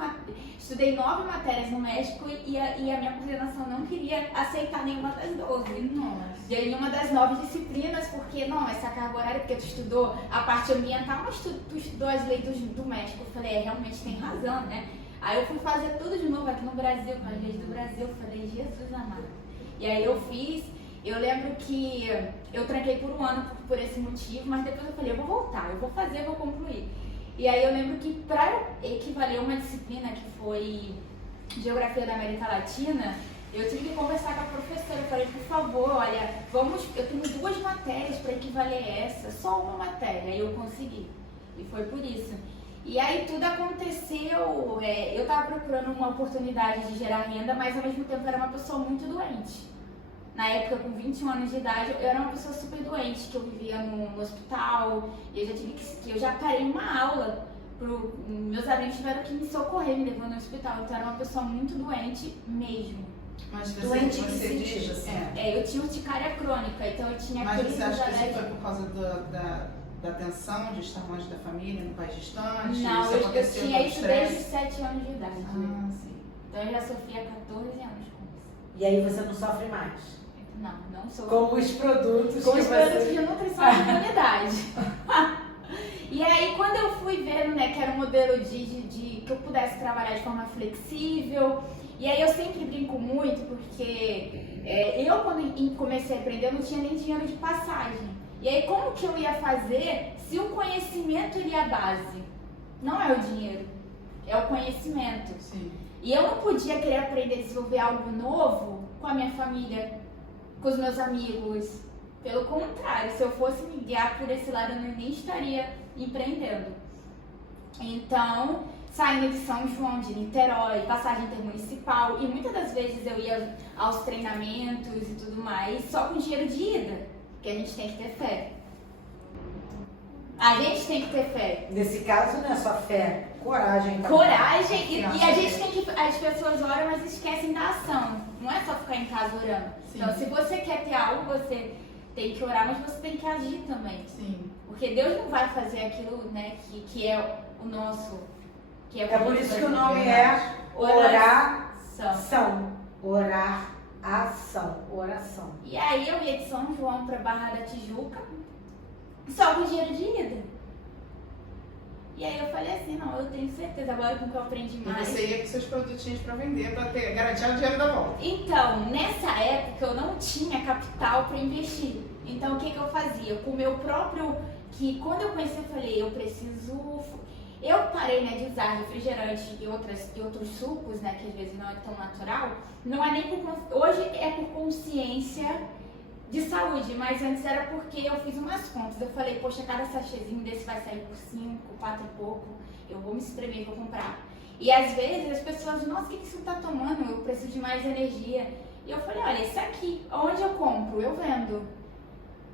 matérias no México e a minha coordenação não queria aceitar nenhuma das 12. Nossa. E nenhuma das 9 disciplinas, porque não, essa carga horária, porque tu estudou a parte ambiental, mas tu estudou as leis do México. Eu falei, realmente tem razão, né? Aí eu fui fazer tudo de novo aqui no Brasil, com as leis do Brasil. Eu falei, Jesus amado. E aí eu fiz. Eu lembro que eu tranquei por um ano por esse motivo, mas depois eu falei, eu vou voltar, eu vou fazer, eu vou concluir. E aí eu lembro que para equivaler uma disciplina que foi Geografia da América Latina, eu tive que conversar com a professora. Eu falei, por favor, olha, eu tenho 2 matérias para equivaler essa, só uma matéria, e eu consegui. E foi por isso. E aí tudo aconteceu, eu estava procurando uma oportunidade de gerar renda, mas ao mesmo tempo eu era uma pessoa muito doente. Na época, com 21 anos de idade, eu era uma pessoa super doente, que eu vivia no hospital, e eu já parei uma aula, meus amigos tiveram que me socorrer, me levando no hospital, então eu era uma pessoa muito doente mesmo. Mas doente você diz assim... eu tinha urticária crônica, então eu tinha Mas você acha que isso alérgicas. foi por causa da tensão de estar longe da família, no país distante? Não, isso eu aconteceu tinha no isso estresse? desde 7 anos de idade. Ah, sim. Então eu já sofria há 14 anos com isso. E aí você não sofre mais? Não sou. Com os produtos Com que os você... produtos de nutrição e imunidade. E aí, quando eu fui vendo, né, que era um modelo de que eu pudesse trabalhar de forma flexível, e aí eu sempre brinco muito, porque eu, quando comecei a aprender, eu não tinha nem dinheiro de passagem. E aí, como que eu ia fazer se o conhecimento ele é a base? Não é o dinheiro, é o conhecimento. Sim. E eu não podia querer aprender a desenvolver algo novo com a minha família, com os meus amigos. Pelo contrário, se eu fosse me guiar por esse lado, eu nem estaria empreendendo. Então, saindo de São João, de Niterói, passagem intermunicipal, e muitas das vezes eu ia aos treinamentos e tudo mais, só com dinheiro de ida, porque a gente tem que ter fé. A gente tem que ter fé. Nesse caso, não é só fé, coragem. Também. Coragem, e a gente tem que... As pessoas oram, mas esquecem da ação. Não é só ficar em casa orando. Sim. Então, se você quer ter algo, você tem que orar, mas você tem que agir também. Sim. Porque Deus não vai fazer aquilo, né, que é o nosso... Que É por isso que o nome é oração. Orar, ação, oração. E aí eu ia de São João para Barra da Tijuca, só com dinheiro de ida. E aí eu falei assim, não, eu tenho certeza, agora com o que eu aprendi E mais. você ia com seus produtinhos para vender, para garantir o dinheiro da volta. Então, nessa época eu não tinha capital para investir. Então o que eu fazia? Com o meu próprio, que quando eu conheci eu falei, eu preciso... Eu parei, né, de usar refrigerante e outros sucos, né, que às vezes não é tão natural. Não é nem por... Hoje é por consciência de saúde, mas antes era porque eu fiz umas contas. Eu falei, poxa, cada sachêzinho desse vai sair por 5, 4 e pouco. Eu vou me espremer, vou comprar. E às vezes as pessoas, nossa, o que você tá tomando? Eu preciso de mais energia. E eu falei, olha, esse aqui, onde eu compro? Eu vendo.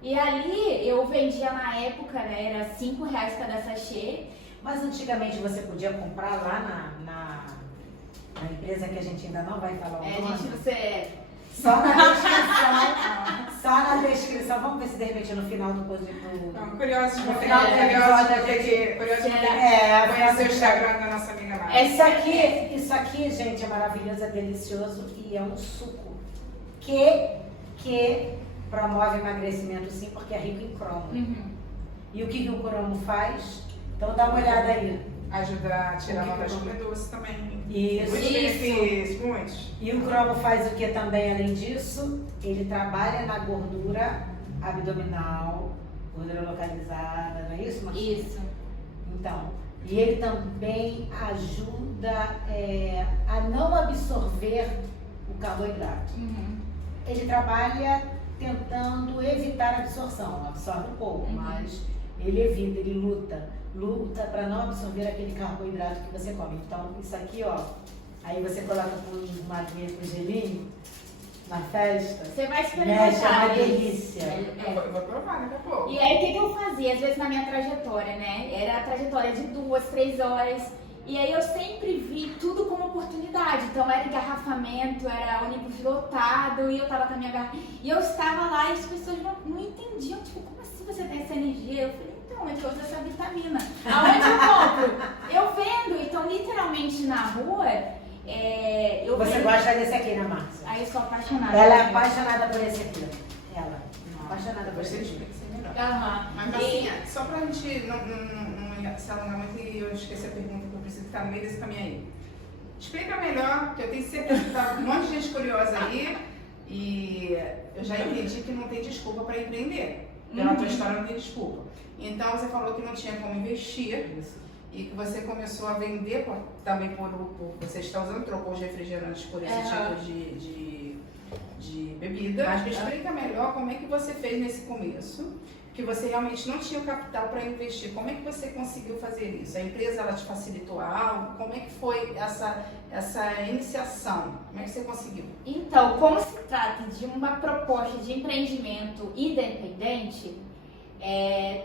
E ali eu vendia na época, né, era R$5 cada sachê. Mas antigamente você podia comprar lá na empresa que a gente ainda não vai falar o nome. Gente, você... Só na descrição. Só na descrição. Vamos ver se de repente no final do post do... Curiosos No de final do episódio, curiosos de É, conhecer o Instagram da nossa amiga lá. Isso aqui, gente, é maravilhoso, é delicioso e é um suco que promove emagrecimento sim, porque é rico em cromo. E o que o cromo faz? Então dá uma olhada aí. Ajuda a tirar a molécula doce também. Isso. Muitos benefícios, muitos. E o cromo faz o que também, além disso? Ele trabalha na gordura abdominal, gordura localizada, não é isso, Marcelo? Isso. Então, e ele também ajuda a não absorver o carboidrato. Ele trabalha tentando evitar a absorção, absorve um pouco, mas ele evita, ele luta para não absorver aquele carboidrato que você come. Então, isso aqui, ó, aí você coloca com uma aguinha com gelinho na festa. Você vai Mexe, é experimentar. uma delícia. Eu vou provar daqui a pouco. E aí o que eu fazia? Às vezes na minha trajetória, né? Era a trajetória de 2, 3 horas. E aí eu sempre vi tudo como oportunidade. Então era engarrafamento, era ônibus lotado e eu tava com a minha garrafa. E eu estava lá e as pessoas não entendiam, tipo, como assim você tem essa energia? Eu falei, então, é que eu uso essa vitamina. Aonde eu compro? Eu vendo. Então, literalmente na rua, eu Você vendo. gosta desse aqui, né, Márcia? Aí eu sou apaixonada. Ela é apaixonada por esse aqui. Ela. Apaixonada por esse Gostei de aqui. explicar melhor. Aham. Mas assim, só pra gente não se alongar muito e eu esqueci a pergunta que eu preciso ficar no meio desse caminho aí. Explica melhor, que eu tenho certeza que tá um monte de gente curiosa aí e eu já entendi que não tem desculpa para empreender. Pela tua história não tem desculpa. Então você falou que não tinha como investir e que você começou a vender também por você está usando, trocou os refrigerantes por esse tipo de bebida. Mas me explica melhor como é que você fez nesse começo, que você realmente não tinha o capital para investir. Como é que você conseguiu fazer isso? A empresa ela te facilitou algo? Como é que foi essa iniciação? Como é que você conseguiu? Então, como se trata de uma proposta de empreendimento independente,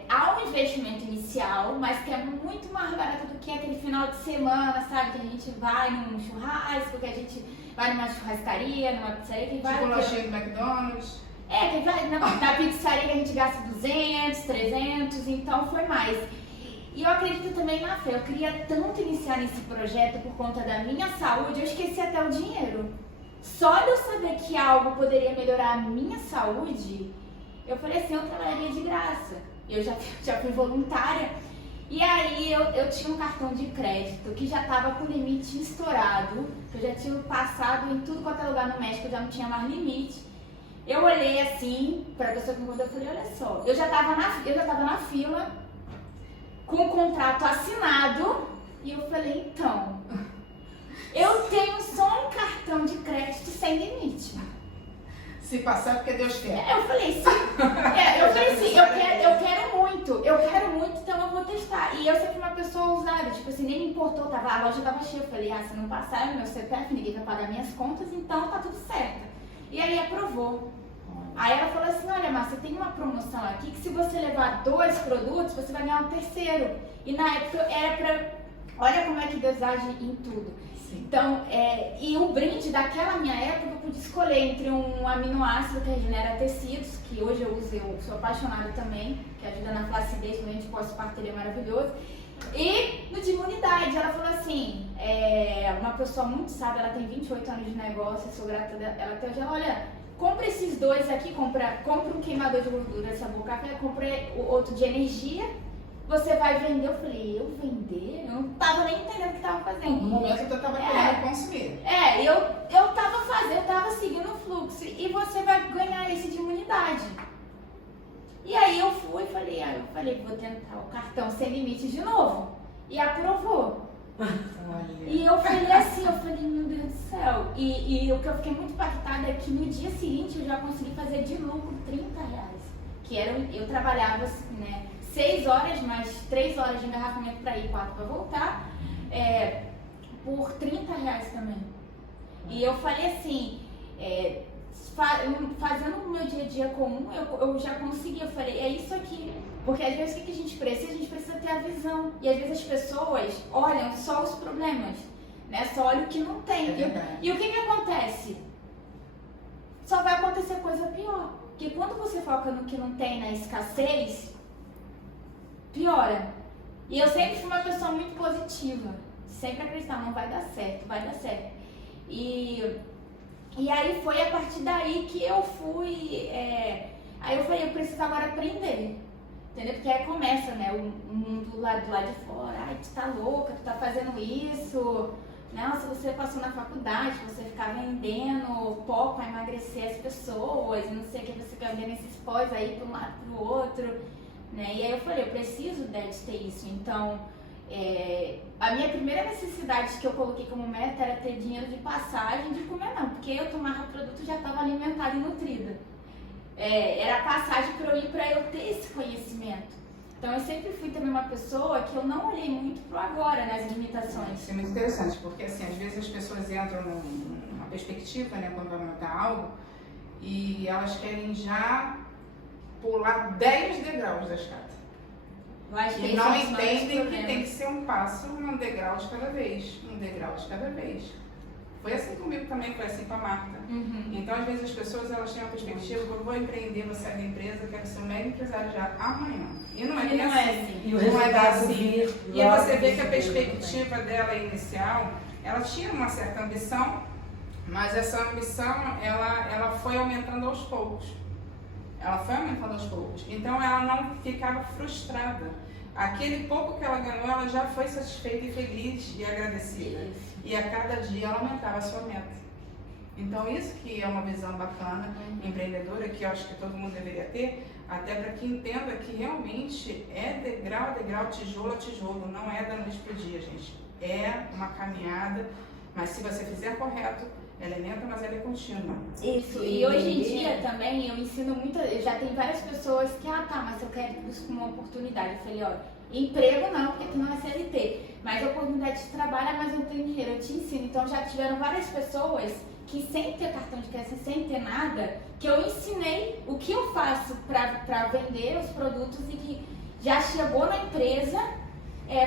há um investimento inicial, mas que é muito mais barato do que aquele final de semana, sabe? Que a gente vai num churrasco, que a gente vai numa churrascaria, numa pizzaria, que vai... Tipo lanchinho do McDonald's? Que vai na pizzaria que a gente gasta 200, 300, então foi mais. E eu acredito também na fé. Eu queria tanto iniciar nesse projeto por conta da minha saúde, eu esqueci até o dinheiro. Só de eu saber que algo poderia melhorar a minha saúde, eu falei assim, eu trabalharia de graça. Eu já fui voluntária. E aí eu tinha um cartão de crédito que já estava com o limite estourado. Eu já tinha passado em tudo quanto é lugar no México, eu já não tinha mais limite. Eu olhei assim para a pessoa que me mandou, eu falei, olha só, eu já estava na fila com o contrato assinado e eu falei, então, eu tenho só um cartão de crédito sem limite. Se passar porque Deus quer. Eu falei, sim. Eu quero muito, então eu vou testar. E eu sempre fui uma pessoa ousada, tipo assim, nem me importou, a loja tava cheia. Eu falei, se não passar, meu CPF, ninguém vai pagar minhas contas, então tá tudo certo. E aí aprovou. Aí ela falou assim, olha, Márcia, tem uma promoção aqui que se você levar 2 produtos, você vai ganhar um terceiro. E na época era pra... Olha como é que Deus age em tudo. Sim. Então, e o brinde daquela minha época, eu pude escolher entre um aminoácido que regenera tecidos, que hoje eu uso, eu sou apaixonada também, que ajuda na flacidez, quando a gente pós-parto ele é maravilhoso. E no de imunidade, ela falou assim, uma pessoa muito sábia, ela tem 28 anos de negócio, eu sou grata dela até hoje, ela, olha, compra esses 2 aqui, compra um queimador de gordura, essa boca, compra o outro de energia você vai vender. Eu falei, eu vender? Eu não tava nem entendendo o que tava fazendo. No momento eu tava querendo consumir. Eu tava fazendo, eu tava seguindo o fluxo. E você vai ganhar esse de imunidade. E aí eu fui e falei, vou tentar o cartão sem limite de novo. E aprovou. Olha. E eu falei assim, meu Deus do céu. E o que eu fiquei muito impactada é que no dia seguinte eu já consegui fazer de lucro R$30. Que era, eu trabalhava, né, 6 horas, mais 3 horas de engarrafamento para ir, 4 para voltar, por R$30 também. E eu falei assim, fazendo o meu dia a dia comum, eu já consegui. Eu falei, é isso aqui. Porque às vezes o que a gente precisa? A gente precisa ter a visão. E às vezes as pessoas olham só os problemas, né? Só olham o que não tem. E o que acontece? Só vai acontecer coisa pior. Porque quando você foca no que não tem, na escassez, piora. E eu sempre fui uma pessoa muito positiva. Sempre acreditar, não vai dar certo, vai dar certo. E aí foi a partir daí que eu fui... aí eu falei, eu preciso agora aprender. Entendeu? Porque aí começa, né, o mundo lá do lado de fora. Ai, tu tá louca, tu tá fazendo isso. Nossa, você passou na faculdade, você ficar vendendo pó pra emagrecer as pessoas, não sei o que, você fica vendendo esses pós aí pra um lado pro outro, né? E aí eu falei, eu preciso, né, de ter isso. Então, a minha primeira necessidade que eu coloquei como meta era ter dinheiro de passagem, de comer não, porque eu tomava produto e já estava alimentada e nutrida. Era a passagem para eu ter esse conhecimento. Então eu sempre fui também uma pessoa que eu não olhei muito pro agora, nas limitações. Isso é muito interessante, porque assim, às vezes as pessoas entram numa perspectiva, né, quando vai montar algo, e elas querem já pular 10 degraus da escada. Eu acho que E não entendem que tem que ser um passo, um degrau de cada vez, um degrau de cada vez. Foi assim comigo também, foi assim com a Marta. Então, às vezes, as pessoas elas têm uma perspectiva, eu vou empreender, vou sair da empresa, eu quero ser um mega empresário já amanhã. E não é bem assim. E o resultado vir. E aí você vê que a perspectiva dela inicial, ela tinha uma certa ambição, mas essa ambição, ela foi aumentando aos poucos. Ela foi aumentando aos poucos. Então, ela não ficava frustrada. Aquele pouco que ela ganhou, ela já foi satisfeita e feliz e agradecida. E a cada dia ela aumentava a sua meta. Então isso que é uma visão bacana, empreendedora, que eu acho que todo mundo deveria ter, até para que entenda que realmente é degrau a degrau, tijolo a tijolo, não é da noite para o dia, gente. É uma caminhada, mas se você fizer correto, ela é lenta, mas ela é contínua. Isso, e hoje em dia também eu ensino muito, já tem várias pessoas que, mas eu quero buscar uma oportunidade. Eu falei, olha, emprego não, porque tu não é CLT, mas oportunidade de trabalho, mas eu tenho dinheiro, eu te ensino. Então já tiveram várias pessoas que sem ter cartão de crédito, sem ter nada, que eu ensinei o que eu faço para vender os produtos e que já chegou na empresa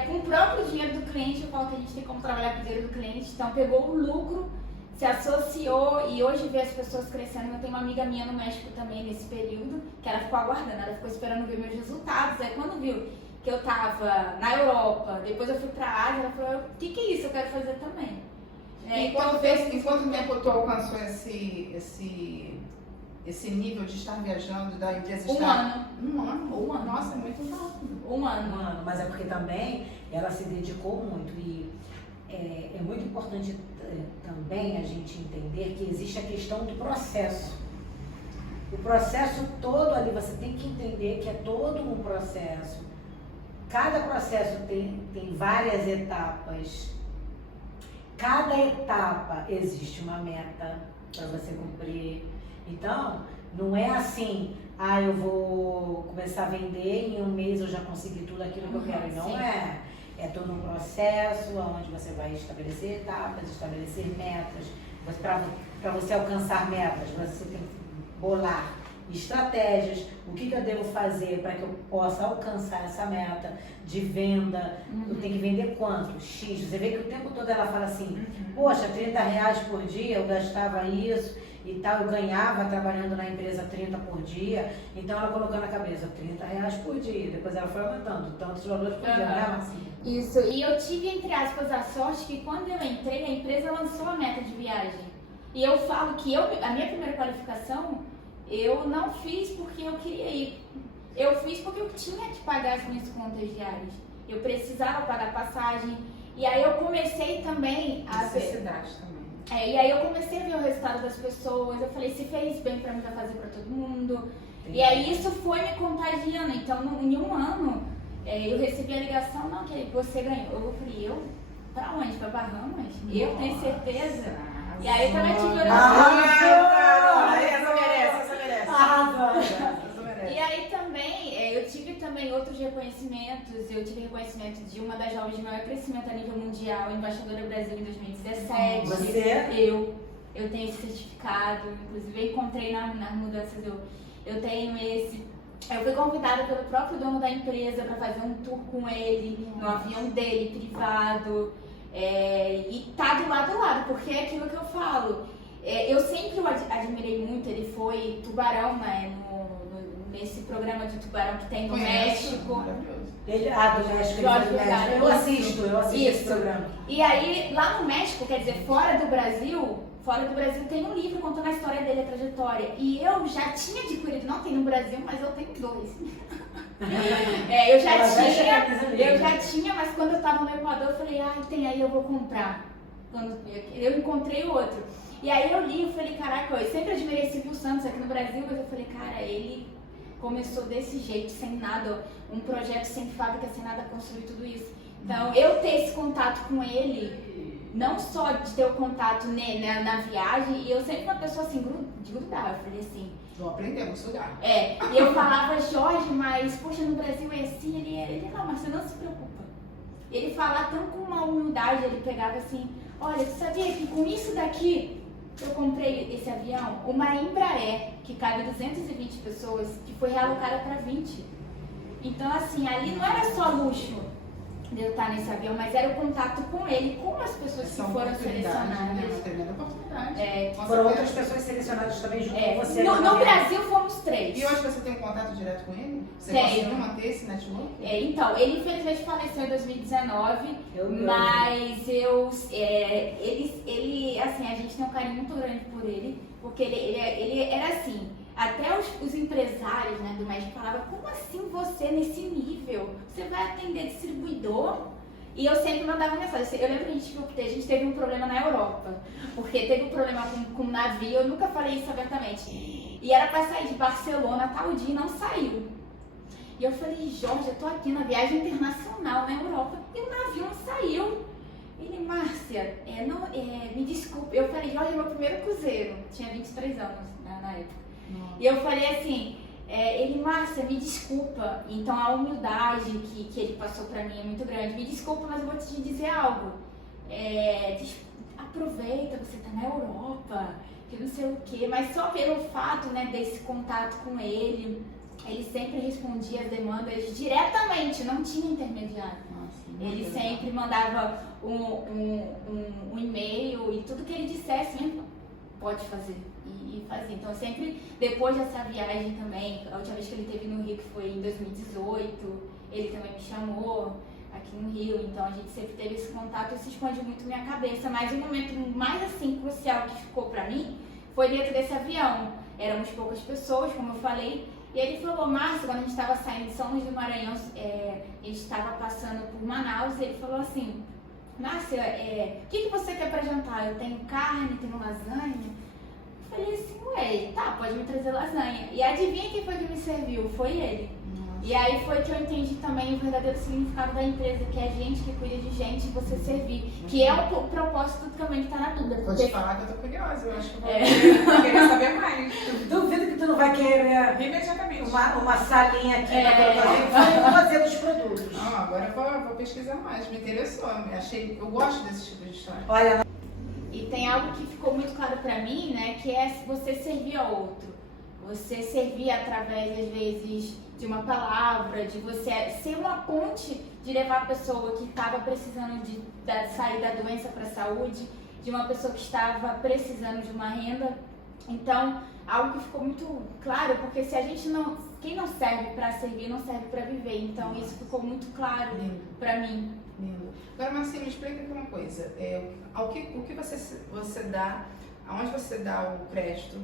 com o próprio dinheiro do cliente. Eu falo que a gente tem como trabalhar com o dinheiro do cliente, então pegou o lucro, se associou e hoje vê as pessoas crescendo. Eu tenho uma amiga minha no México também nesse período, que ela ficou aguardando, ela ficou esperando ver meus resultados. Aí quando viu que eu tava na Europa, depois eu fui pra Ásia, ela falou, o que é isso? Eu quero fazer também. Em quanto tempo tu alcançou esse nível de estar viajando, da empresa estar... Um ano. Nossa, é muito rápido. Um ano. Mas é porque também ela se dedicou muito e é muito importante também a gente entender que existe a questão do processo. O processo todo ali, você tem que entender que é todo um processo. Cada processo tem várias etapas. Cada etapa existe uma meta para você cumprir. Então, não é assim, eu vou começar a vender e em um mês eu já consegui tudo aquilo que eu quero. E não é. É todo um processo onde você vai estabelecer etapas, estabelecer metas. Para você alcançar metas, você tem que bolar estratégias, o que eu devo fazer para que eu possa alcançar essa meta de venda. Eu tenho que vender quanto? X. Você vê que o tempo todo ela fala assim, poxa, R$30 por dia, eu gastava isso e tal, eu ganhava trabalhando na empresa 30 por dia. Então ela colocou na cabeça R$30 por dia, depois ela foi aumentando tantos valores por dia, né, Marcinha? Isso, e eu tive, entre aspas, a sorte que quando eu entrei, a empresa lançou a meta de viagem. E eu falo que a minha primeira qualificação, eu não fiz porque eu queria ir. Eu fiz porque eu tinha que pagar as minhas contas diárias. Eu precisava pagar passagem. E aí eu comecei também a ver... Necessidade também. e aí eu comecei a ver o resultado das pessoas. Eu falei, se fez bem pra mim, vai fazer pra todo mundo. E aí isso foi me contagiando. Então, em um ano, eu recebi a ligação, não, que você ganhou. Eu falei, eu? Pra onde? Pra Bahamas? Eu tenho certeza. E aí eu também tive E aí também, eu tive também outros reconhecimentos. Eu tive reconhecimento de uma das jovens de maior crescimento a nível mundial, embaixadora Brasil em 2017. Você? Eu tenho esse certificado, inclusive eu encontrei nas mudanças, eu tenho esse. Eu fui convidada pelo próprio dono da empresa para fazer um tour com ele, no avião dele, privado. E tá do lado a lado, porque é aquilo que eu falo. Eu sempre o admirei muito, ele foi tubarão, né, nesse programa de tubarão que tem no México. Ele, do México, eu assisto esse programa. E aí, lá no México, quer dizer, fora do Brasil tem um livro contando a história dele, a trajetória. E eu já tinha adquirido, não tem no Brasil, mas eu tenho 2. Eu já tinha, mas quando eu tava no Equador, eu falei, tem aí, eu vou comprar. Quando eu encontrei o outro. E aí eu li e falei, caraca, eu sempre admirei Silvio Santos aqui no Brasil, mas eu falei, cara, ele começou desse jeito, sem nada, um projeto sem fábrica, sem nada, construir tudo isso. Então, eu ter esse contato com ele, não só de ter o contato na viagem, e eu sempre uma pessoa assim, de grudar, eu falei assim... Vou aprender, vou estudar. E eu falava, Jorge, mas, poxa, no Brasil é assim, ele não, mas você não se preocupa. Ele falava tão com uma humildade, ele pegava assim, olha, você sabia que com isso daqui, eu comprei esse avião, uma Embraer, que cabe 220 pessoas, que foi realocada para 20. Então, assim, ali não era só luxo de eu estar nesse avião, mas era o contato com ele, com as pessoas que foram selecionadas. Uma tremenda oportunidade. Foram outras pessoas selecionadas também junto com você. No Brasil fomos 3. E hoje você tem um contato direto com ele? Você Tenho. conseguiu manter esse network? Então, ele infelizmente faleceu em 2019, mas ele, assim, a gente tem um carinho muito grande por ele, porque ele era assim, até os empresários, né, do México falavam, como assim você nesse nível? Você vai atender distribuidor? E eu sempre mandava mensagem. Eu lembro que a gente teve um problema na Europa, porque teve um problema com o navio, eu nunca falei isso abertamente. E era para sair de Barcelona tal dia e não saiu. E eu falei, Jorge, eu tô aqui na viagem internacional na Europa e o navio não saiu. Ele, Márcia, me desculpe. Eu falei, Jorge, é meu primeiro cruzeiro. Tinha 23 anos na época. E eu falei assim, ele, Márcia, me desculpa. Então a humildade que ele passou pra mim é muito grande. Me desculpa, mas eu vou te dizer algo. Aproveita, você tá na Europa, que não sei o quê. Mas só pelo fato, né, desse contato com ele sempre respondia as demandas diretamente, não tinha intermediário. Ele sempre mandava um e-mail e tudo que ele dissesse, pode fazer. E fazia. Então, sempre, depois dessa viagem também, a última vez que ele esteve no Rio, que foi em 2018, ele também me chamou aqui no Rio, então a gente sempre teve esse contato e se expande muito minha cabeça. Mas o momento mais, assim, crucial que ficou pra mim foi dentro desse avião. Éramos poucas pessoas, como eu falei, e ele falou, Márcia, quando a gente estava saindo de São Luís do Maranhão, a gente estava passando por Manaus, e ele falou assim, Márcia, o que você quer pra jantar? Eu tenho carne, tenho lasanha. Eu falei assim, tá, pode me trazer lasanha. E adivinha quem foi que me serviu? Foi ele. Nossa. E aí foi que eu entendi também o verdadeiro significado da empresa, que é gente que cuida de gente e você servir. Que é o propósito também que tá na Bíblia. Vou te falar que eu tô curiosa, eu acho que eu vou querer saber mais. Duvido que tu não vai querer imediatamente uma salinha aqui pra fazer dos produtos. Não, agora eu vou pesquisar mais, me interessou. Eu gosto desse tipo de história. Olha, e tem algo que ficou muito claro pra mim, né, que é você servir ao outro. Você servir através, às vezes, de uma palavra, de você ser uma ponte de levar a pessoa que estava precisando de sair da doença para a saúde, de uma pessoa que estava precisando de uma renda. Então, algo que ficou muito claro, porque se a gente não... Quem não serve para servir, não serve para viver. Então, isso ficou muito claro para mim. Lindo. Agora, Marcinha, me explica aqui uma coisa. O que você dá, aonde você dá o crédito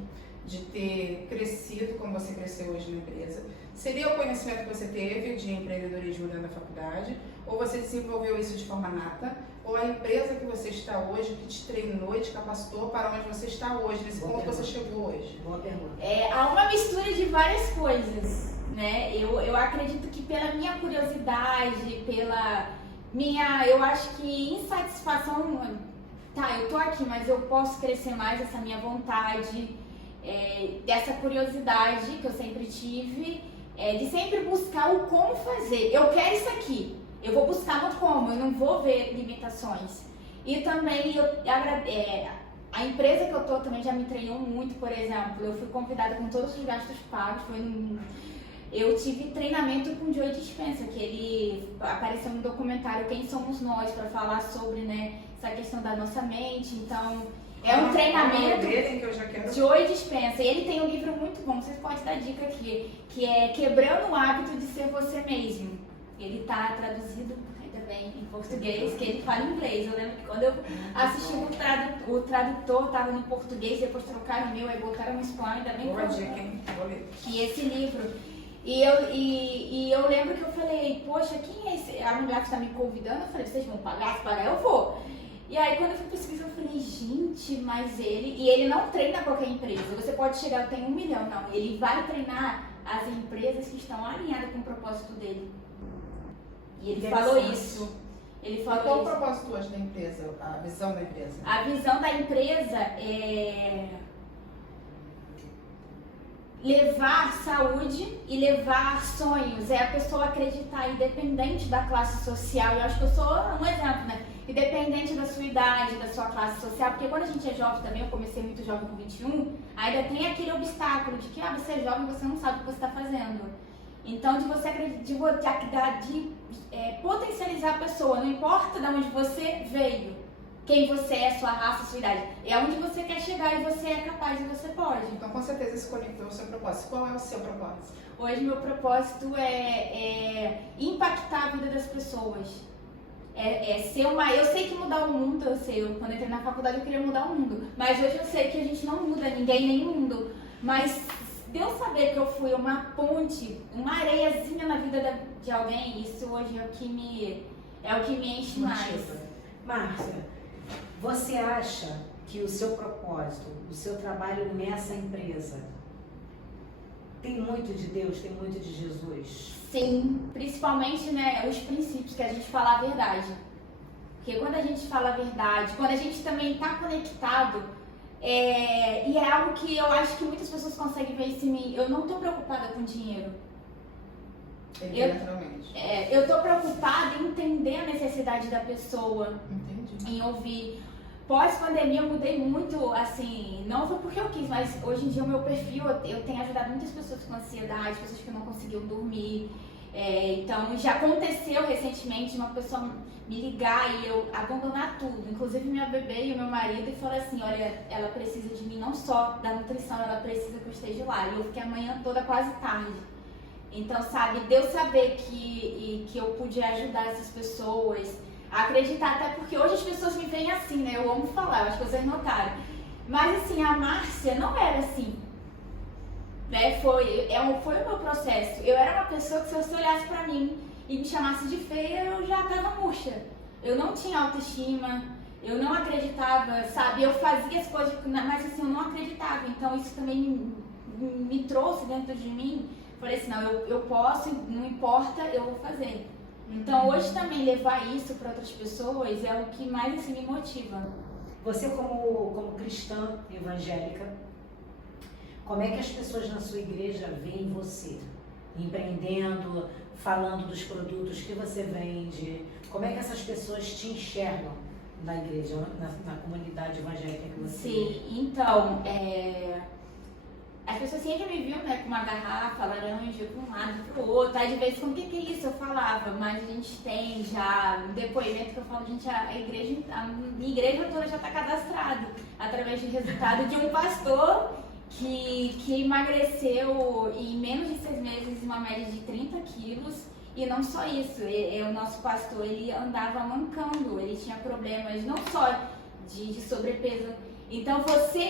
de ter crescido como você cresceu hoje na empresa? Seria o conhecimento que você teve de empreendedorismo dentro da faculdade? Ou você desenvolveu isso de forma nata? Ou a empresa que você está hoje, que te treinou e te capacitou para onde você está hoje, nesse ponto que você chegou hoje? Boa pergunta. Há uma mistura de várias coisas, né? Eu acredito que pela minha curiosidade, pela minha, eu acho que insatisfação, tá, eu tô aqui, mas eu posso crescer mais, essa minha vontade, dessa curiosidade que eu sempre tive, de sempre buscar o como fazer. Eu quero isso aqui, eu vou buscar no como, eu não vou ver limitações. E também a empresa que eu tô também já me treinou muito, por exemplo, eu fui convidada com todos os gastos pagos, eu tive treinamento com o Joe Dispenza, que ele apareceu no documentário Quem Somos Nós, para falar sobre, né, essa questão da nossa mente. Então, é um treinamento. Dele, que eu já quero... Joe Dispenza. Ele tem um livro muito bom, vocês podem dar dica aqui, que é Quebrando o Hábito de Ser Você Mesmo. Ele tá traduzido, ainda bem, em português, que ele fala inglês. Eu lembro que quando eu assisti o tradutor tava no português, depois trocaram o meu, aí botaram no espanhol, ainda bem Boa dica, hein? que esse livro... E eu lembro que eu falei, poxa, quem é esse? A mulher que está me convidando, eu falei, vocês vão pagar? Se pagar, eu vou. E aí, quando eu fui pesquisar, eu falei, gente, mas ele não treina qualquer empresa. Você pode chegar, eu tenho 1 milhão, não. Ele vai treinar as empresas que estão alinhadas com o propósito dele. E ele falou isso. Ele falou qual isso. o propósito hoje da empresa, a visão da empresa? A visão da empresa é levar saúde e levar sonhos, é a pessoa acreditar, independente da classe social. Eu acho que eu sou um exemplo, né? Independente da sua idade, da sua classe social, porque quando a gente é jovem também, eu comecei muito jovem com 21, ainda tem aquele obstáculo de que você é jovem, você não sabe o que você está fazendo. Então, de você acreditar, de potencializar a pessoa, não importa de onde você veio, quem você é, sua raça, sua idade. É onde você quer chegar e você é capaz e você pode. Então, com certeza, isso conectou ao seu propósito. Qual é o seu propósito? Hoje, meu propósito é impactar a vida das pessoas. Eu sei que mudar o mundo, quando eu entrei na faculdade eu queria mudar o mundo. Mas hoje eu sei que a gente não muda ninguém, nem o mundo. Mas Deus saber que eu fui uma ponte, uma areiazinha na vida de alguém, isso hoje é o que me enche mais. Márcia, você acha que o seu propósito, o seu trabalho nessa empresa tem muito de Deus, tem muito de Jesus? Sim, principalmente, né, os princípios, que a gente fala a verdade. Porque quando a gente fala a verdade, quando a gente também está conectado, e é algo que eu acho que muitas pessoas conseguem ver isso em mim, eu não estou preocupada com dinheiro. Eu estou preocupada em entender a necessidade da pessoa. Entendi. Em ouvir. Pós-pandemia eu mudei muito, assim, não foi porque eu quis, mas hoje em dia o meu perfil, eu tenho ajudado muitas pessoas com ansiedade, pessoas que não conseguiam dormir. Então já aconteceu recentemente uma pessoa me ligar e eu abandonar tudo, inclusive minha bebê e o meu marido, e falar assim, olha, ela precisa de mim não só da nutrição, ela precisa que eu esteja lá. E eu fiquei a manhã toda quase tarde. Então, sabe, Deus saber que eu pude ajudar essas pessoas, acreditar, até porque hoje as pessoas me veem assim, né? Eu amo falar, eu acho que vocês notaram. Mas assim, a Márcia não era assim, né? Foi o meu processo. Eu era uma pessoa que se você olhasse pra mim e me chamasse de feia, eu já tava murcha. Eu não tinha autoestima, eu não acreditava, sabe? Eu fazia as coisas, mas assim, eu não acreditava. Então isso também me trouxe dentro de mim. Falei assim, não, eu posso, não importa, eu vou fazer. Então hoje também levar isso para outras pessoas é o que mais assim, me motiva. Você como cristã evangélica, como é que as pessoas na sua igreja veem você? Empreendendo, falando dos produtos que você vende, como é que essas pessoas te enxergam na igreja, na comunidade evangélica que você... Sim, então, as pessoas sempre me viam, né, com uma garrafa laranja para um lado e para o outro. Aí de vez em quando, o que é isso? Eu falava, mas a gente tem já um depoimento que eu falo, gente, a minha igreja toda já está cadastrada através do resultado de um pastor que emagreceu em menos de 6 meses uma média de 30 quilos. E não só isso, o nosso pastor, ele andava mancando, ele tinha problemas não só de sobrepeso, Então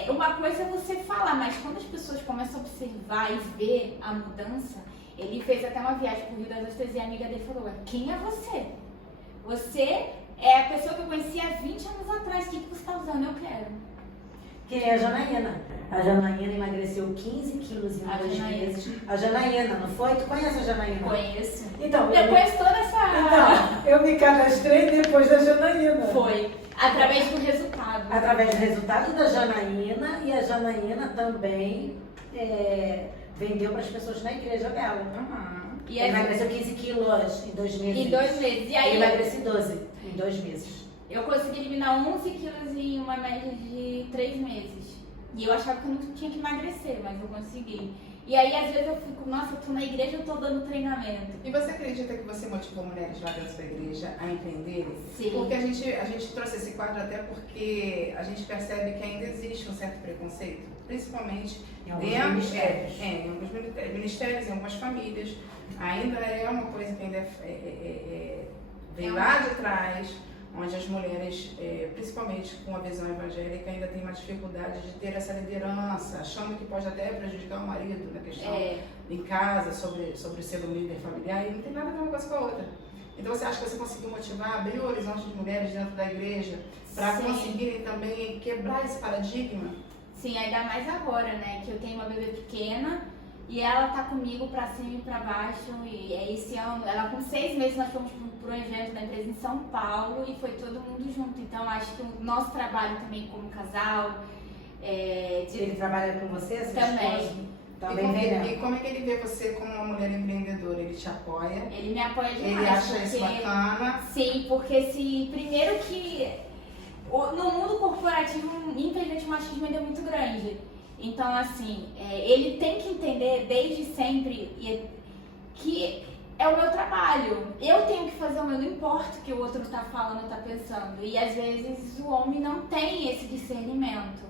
uma coisa é você falar, mas quando as pessoas começam a observar e ver a mudança, ele fez até uma viagem pro Rio das Ostras e a amiga dele falou, quem é você? Você é a pessoa que eu conheci há 20 anos atrás, o que você está usando? Eu quero. Que é a Janaína. A Janaína emagreceu 15 quilos em 2 meses. A Janaína, não foi? Tu conhece a Janaína? Conheço. Então, eu conheço toda essa... Então, eu me cadastrei depois da Janaína. Foi. Através do resultado. Através do resultado da Janaína, e a Janaína também vendeu para as pessoas na igreja dela. E emagreceu 15 quilos em 2 meses. Em 2 meses. E aí, eu emagreci 12 em 2 meses. Eu consegui eliminar 11 quilos em uma média de 3 meses. E eu achava que eu não tinha que emagrecer, mas eu consegui. E aí, às vezes, eu fico, nossa, eu tô na igreja, eu tô dando treinamento. E você acredita que você motivou mulheres lá dentro da igreja a empreenderem? Sim. Porque a gente trouxe esse quadro até porque a gente percebe que ainda existe um certo preconceito, principalmente em alguns ministérios. Em alguns ministérios, em algumas famílias. Ainda é uma coisa que ainda vem lá de trás, onde as mulheres, principalmente com a visão evangélica, ainda tem uma dificuldade de ter essa liderança, achando que pode até prejudicar o marido na questão em casa, sobre ser um líder familiar, e não tem nada a ver uma coisa com a outra. Então você acha que você conseguiu motivar, abrir o horizonte de mulheres dentro da igreja, para conseguirem também quebrar esse paradigma? Sim, ainda mais agora, né, que eu tenho uma bebê pequena, e ela tá comigo pra cima e pra baixo, e esse ano, ela com 6 meses nós fomos para um evento da empresa em São Paulo e foi todo mundo junto. Então acho que o nosso trabalho também como casal... Ele trabalha com você, seu também. esposo? Também e como é que ele vê você como uma mulher empreendedora? Ele te apoia? Ele me apoia demais. Ele acha isso bacana? Sim, porque primeiro que no mundo corporativo, infelizmente, o machismo ainda é muito grande. Então, assim, ele tem que entender desde sempre que é o meu trabalho. Eu tenho que fazer o meu, não importa o que o outro está falando, está pensando. E às vezes o homem não tem esse discernimento.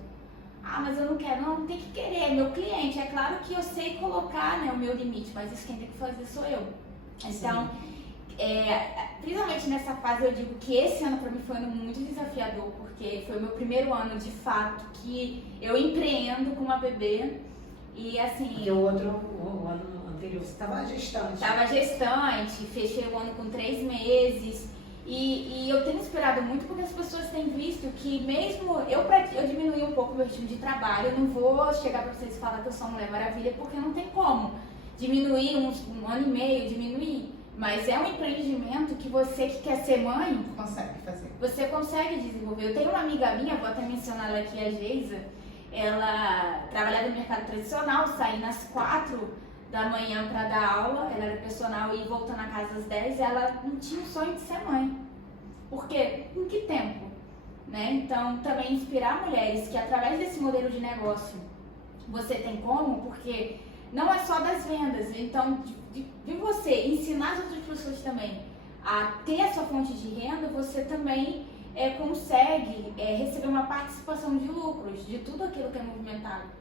Ah, mas eu não quero. Não, tem que querer, é meu cliente. É claro que eu sei colocar, né, o meu limite, mas isso quem tem que fazer sou eu. Então, principalmente nessa fase, eu digo que esse ano para mim foi um ano muito desafiador, porque foi o meu primeiro ano de fato que eu empreendo com uma bebê. E assim. Porque o ano anterior você estava gestante. Estava gestante, fechei o ano com 3 meses. E eu tenho esperado muito porque as pessoas têm visto que mesmo eu diminuí um pouco o meu ritmo de trabalho, eu não vou chegar para vocês e falar que eu sou uma Mulher Maravilha, porque não tem como. Diminuir um ano e meio, diminuir. Mas é um empreendimento que você que quer ser mãe, consegue fazer. Você consegue desenvolver. Eu tenho uma amiga minha, vou até mencionar ela aqui, a Geisa, ela trabalhava no mercado tradicional, saía às 4 da manhã para dar aula, ela era personal e voltando a casa às 10, ela não tinha o sonho de ser mãe. Por quê? Em que tempo? Né? Então, também inspirar mulheres que através desse modelo de negócio você tem como, porque não é só das vendas, então de você ensinar as outras pessoas também a ter a sua fonte de renda, você também consegue receber uma participação de lucros de tudo aquilo que é movimentado.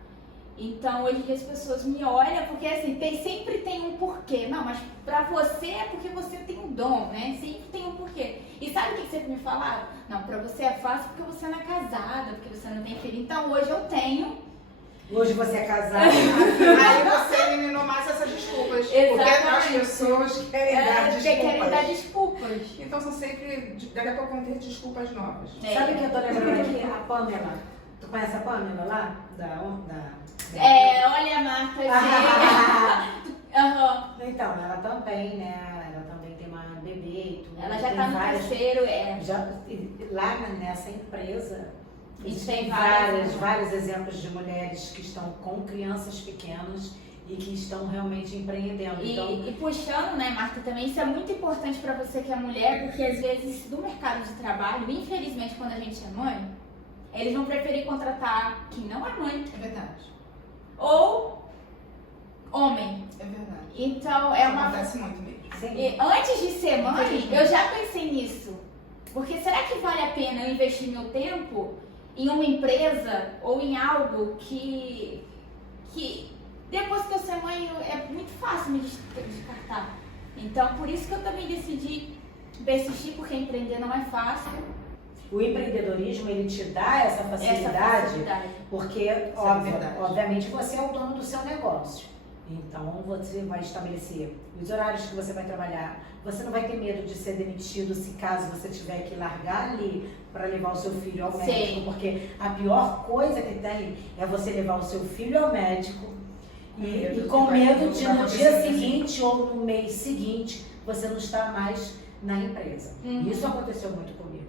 Então, hoje em dia as pessoas me olham, porque assim, sempre tem um porquê. Não, mas pra você é porque você tem um dom, né? Sempre tem um porquê. E sabe o que sempre me falaram? Não, pra você é fácil porque você não é casada, porque você não tem filho. Então, hoje eu tenho. Hoje você é casada. Aí você eliminou mais essas desculpas. Exatamente. Porque as pessoas querem dar desculpas. Querem dar desculpas. Então, são sempre, daqui a pouco vão ter desculpas novas. Sabe o que eu tô lembrando aqui? A Pamela. Tu conhece a Pamela lá? Olha, Marta, Então, ela também, né? Ela também tem uma bebê e tudo. Ela já tá no terceiro, lá nessa empresa, a gente tem várias, vários exemplos de mulheres que estão com crianças pequenas e que estão realmente empreendendo. E puxando, né, Marta, também, isso é muito importante para você que é mulher, porque às vezes do mercado de trabalho, infelizmente, quando a gente é mãe, eles vão preferir contratar quem não é mãe. É verdade. Ou homem. É verdade. Então, acontece muito mesmo. E antes de ser mãe, eu já pensei nisso. Porque será que vale a pena eu investir meu tempo em uma empresa ou em algo que depois que eu ser mãe é muito fácil me descartar. Então, por isso que eu também decidi persistir, porque empreender não é fácil. O empreendedorismo, ele te dá essa facilidade, porque, obviamente, você é o dono do seu negócio. Então, você vai estabelecer os horários que você vai trabalhar. Você não vai ter medo de ser demitido se caso você tiver que largar ali para levar o seu filho ao médico. Porque a pior coisa que tem é você levar o seu filho ao médico e com medo de no dia seguinte ou no mês seguinte você não estar mais na empresa. Isso aconteceu muito comigo.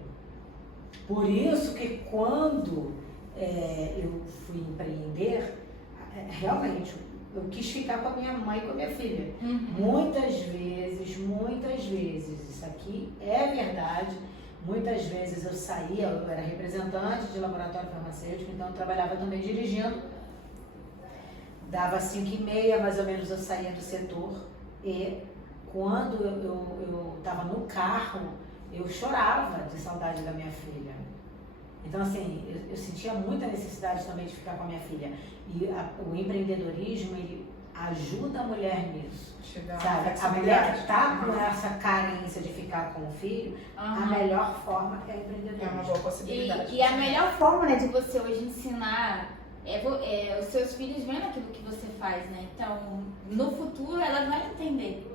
Por isso que quando eu fui empreender, realmente eu quis ficar com a minha mãe e com a minha filha. Muitas vezes, isso aqui é verdade. Muitas vezes eu saía, eu era representante de laboratório farmacêutico, então eu trabalhava também dirigindo. Dava 5h30, mais ou menos, eu saía do setor. E quando eu estava no carro, eu chorava de saudade da minha filha. Então, assim, eu sentia muita necessidade também de ficar com a minha filha. E o empreendedorismo, ele ajuda a mulher nisso. Sabe? A mulher que está com essa carência de ficar com o filho, a melhor forma é empreendedorismo. É uma boa possibilidade. E a melhor forma, né, de você hoje ensinar os seus filhos vendo aquilo que você faz, né? Então, no futuro, elas vão entender,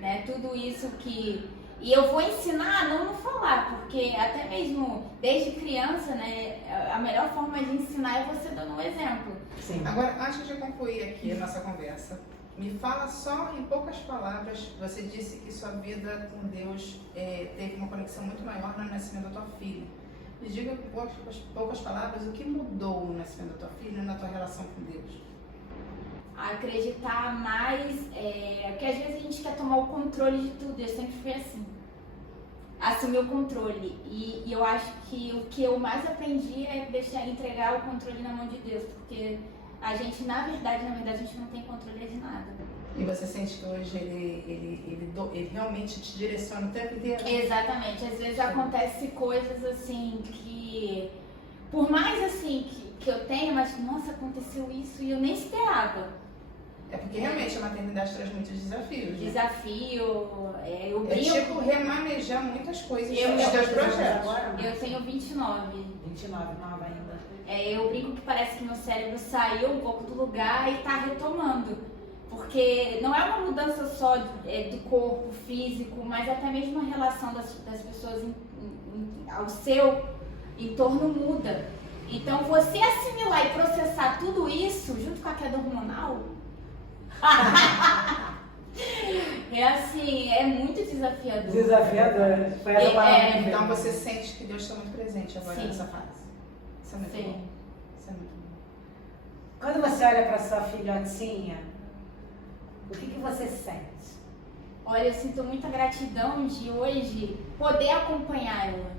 né? Tudo isso que... E eu vou ensinar a não falar, porque até mesmo desde criança, né, a melhor forma de ensinar é você dando um exemplo. Sim. Agora, antes de concluir aqui a nossa conversa, me fala só em poucas palavras, você disse que sua vida com Deus teve uma conexão muito maior no nascimento da tua filha. Me diga em poucas palavras o que mudou no nascimento da tua filha e na tua relação com Deus. Acreditar mais, porque às vezes a gente quer tomar o controle de tudo, eu sempre fui assim. Assumir o controle. E eu acho que o que eu mais aprendi é entregar o controle na mão de Deus, porque a gente, na verdade, a gente não tem controle de nada. E você sente que hoje ele realmente te direciona o tempo inteiro? Exatamente. Às vezes acontecem coisas assim que, por mais assim que eu tenha, mas nossa, aconteceu isso e eu nem esperava. É porque realmente a maternidade traz muitos desafios, né? Desafio, eu brinco. É tipo remanejar muitas coisas Eu nos teus projetos. Agora, Eu tenho 29. 29, nova ainda. Eu brinco que parece que meu cérebro saiu um pouco do lugar e tá retomando. Porque não é uma mudança só do corpo físico, mas até mesmo a relação das pessoas ao seu entorno muda. Então você assimilar e processar tudo isso junto com a queda hormonal é assim, é muito desafiador. Desafiador. Foi essa palavra. Então você sente que Deus está muito presente agora nessa fase. Isso é muito Sim. bom. Isso é muito bom. Quando você olha para sua filhotinha, o que você sente? Olha, eu sinto muita gratidão de hoje poder acompanhar ela,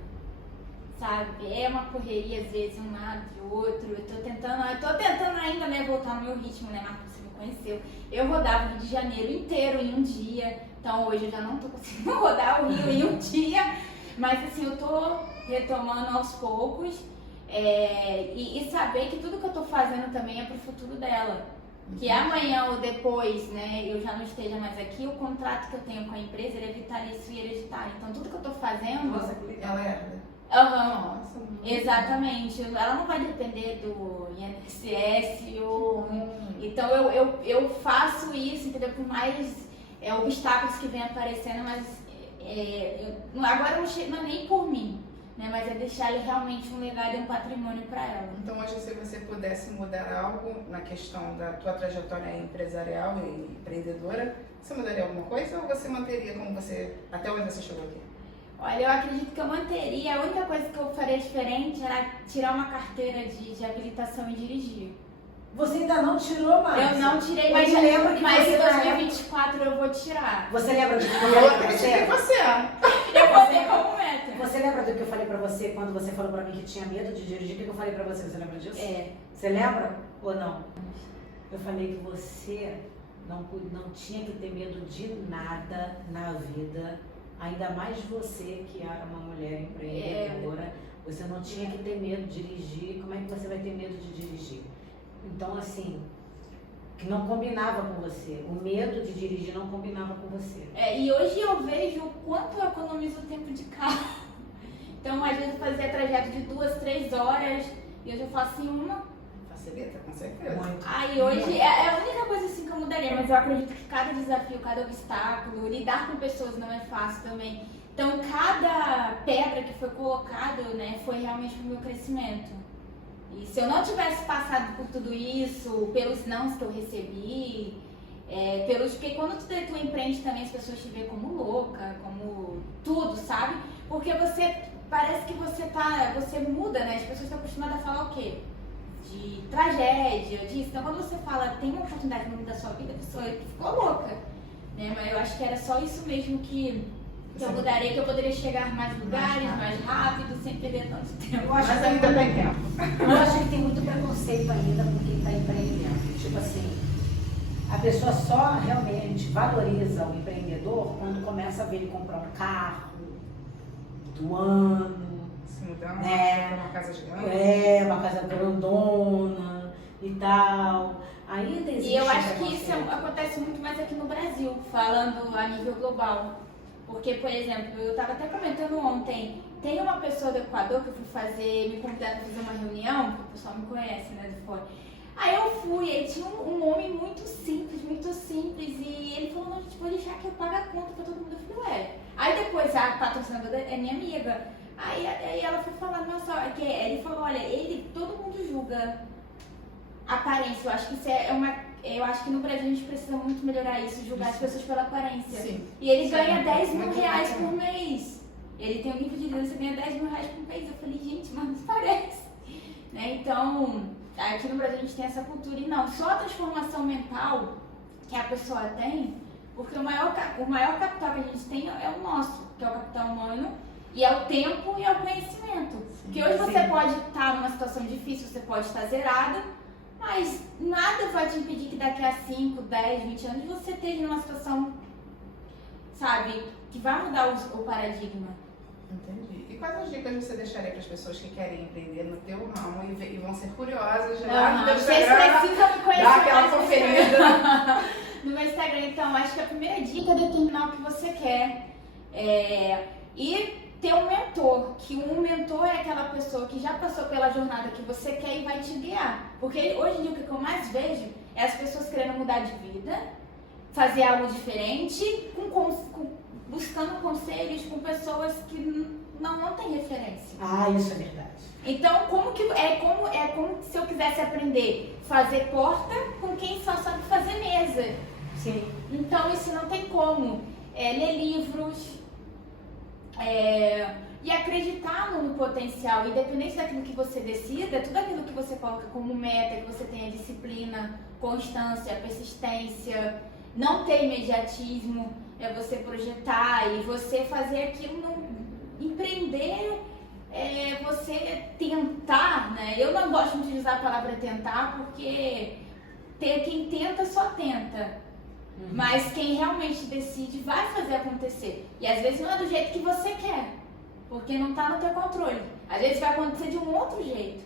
sabe? É uma correria, às vezes, um lado de outro. Eu tô tentando ainda, né, voltar no meu ritmo, né, Marcos? Você me conheceu. Eu rodava o Rio de Janeiro inteiro em um dia, então hoje eu já não tô conseguindo rodar o Rio em um dia, mas assim, eu tô retomando aos poucos e saber que tudo que eu tô fazendo também é pro futuro dela. Que amanhã ou depois, né, eu já não esteja mais aqui, o contrato que eu tenho com a empresa ele é vitalício e hereditário. Então tudo que eu tô fazendo... Nossa, ela é... Nossa, exatamente. Ela não vai depender do INSS ou... Então eu faço isso, entendeu? Por mais obstáculos que venham aparecendo, mas agora não é nem por mim, né? Mas é deixar ele realmente um legado e um patrimônio para ela. Então hoje, se você pudesse mudar algo na questão da tua trajetória empresarial e empreendedora, você mudaria alguma coisa ou você manteria como você, até onde você chegou aqui? Olha, eu acredito que eu manteria. A única coisa que eu faria diferente era tirar uma carteira de habilitação e dirigir. Você ainda não tirou mais? Eu não tirei, mas mas lembra que em você 2024 eu vou tirar. Você lembra do que eu Eu falei pra acredito em você? você. Eu botei como meta. Você lembra do que eu falei pra você quando você falou pra mim que tinha medo de dirigir? O que eu falei pra você? Você lembra disso? Você lembra ou não? Eu falei que você não tinha que ter medo de nada na vida, ainda mais você que era uma mulher empreendedora. Você não tinha que ter medo de dirigir. Como é que você vai ter medo de dirigir? Então, assim, que não combinava com você. O medo de dirigir não combinava com você. E hoje eu vejo o quanto eu economizo tempo de carro. Então, às vezes eu fazia trajeto de 2, 3 horas e hoje eu faço em uma. Facilita, com certeza. Muito. Aí hoje é a única coisa assim que eu mudaria, mas eu acredito que cada desafio, cada obstáculo, lidar com pessoas não é fácil também. Então, cada pedra que foi colocada, né, foi realmente pro meu crescimento. E se eu não tivesse passado por tudo isso, pelos nãos que eu recebi, porque quando tu empreende também as pessoas te veem como louca, como tudo, sabe? Porque parece que você muda, né? As pessoas estão acostumadas a falar o quê? De tragédia, disso. Então quando você fala, tem uma oportunidade no mundo da sua vida, a pessoa ficou louca, né? Mas eu acho que era só isso mesmo que eu mudaria, que eu poderia chegar a mais lugares, mais rápido, sem perder tanto tempo. Mas ainda tem tempo. Eu acho que tem muito preconceito ainda com quem está empreendendo. Tipo assim, a pessoa só realmente valoriza o empreendedor quando começa a ver ele comprar um carro do ano, Se mudando né? pra uma casa gigante. Uma casa grandona e tal. Ainda existe. E eu acho que preconceito. isso acontece muito mais aqui no Brasil, falando a nível global. Porque, por exemplo, eu estava até comentando ontem, tem uma pessoa do Equador que eu fui me convidaram para fazer uma reunião, porque o pessoal me conhece, né, de fora. Aí eu fui, ele tinha um homem muito simples, e ele falou, não, gente, vou deixar que eu pague a conta pra todo mundo. Eu falei, ué. Aí depois a patrocinadora é minha amiga. Aí ela foi falar, nossa, ele falou, olha, todo mundo julga aparência. Eu acho que isso eu acho que no Brasil a gente precisa muito melhorar isso, julgar as pessoas pela aparência. Sim. E ele Sim, ganha 10 mil muito reais bacana. por mês. Ele tem um nível de liderança, ganha 10 mil reais por mês. Eu falei, gente, mas não parece. Né? Então, aqui no Brasil a gente tem essa cultura. E não, só a transformação mental que a pessoa tem, porque o maior capital que a gente tem é o nosso, que é o capital humano, e é o tempo e é o conhecimento. Porque hoje você pode estar numa situação difícil, você pode estar zerado, mas nada vai te impedir que daqui a 5, 10, 20 anos você esteja numa situação, sabe, que vai mudar o paradigma. Entendi. E quais as dicas você deixaria para as pessoas que querem empreender no teu ramo e vão ser curiosas lá no teu Vocês Instagram? precisam me conhecer Dá aquela mais no conferida. Instagram. No meu Instagram, então, acho que a primeira dica é determinar o que você quer. E ter um mentor, que um mentor é aquela pessoa que já passou pela jornada que você quer e vai te guiar. Porque hoje em dia o que eu mais vejo é as pessoas querendo mudar de vida, fazer algo diferente, buscando conselhos com pessoas que não têm referência. Ah, isso é verdade. Então, como se eu quisesse aprender a fazer porta com quem só sabe fazer mesa. Sim. Então, isso não tem como. Ler livros e acreditar no potencial. Independente daquilo que você decida, tudo aquilo que você coloca como meta, que você tenha disciplina, constância, persistência, não ter imediatismo, você projetar e você fazer aquilo, empreender, você tentar, né? Eu não gosto muito de usar a palavra tentar, porque quem tenta só tenta. Mas quem realmente decide vai fazer acontecer. E às vezes não é do jeito que você quer, porque não está no teu controle. Às vezes vai acontecer de um outro jeito.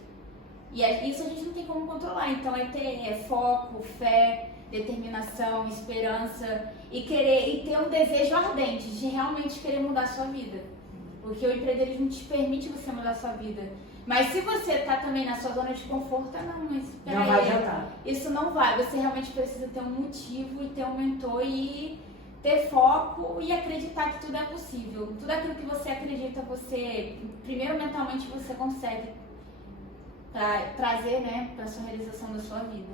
E isso a gente não tem como controlar. Então é ter foco, fé, determinação, esperança e ter um desejo ardente de realmente querer mudar a sua vida. Porque o empreendedorismo te permite você mudar a sua vida. Mas se você está também na sua zona de conforto, mas Não vai adiantar. isso não vai. Você realmente precisa ter um motivo e ter um mentor e ter foco e acreditar que tudo é possível. Tudo aquilo que você acredita, primeiro mentalmente você consegue trazer, né, para a sua realização da sua vida.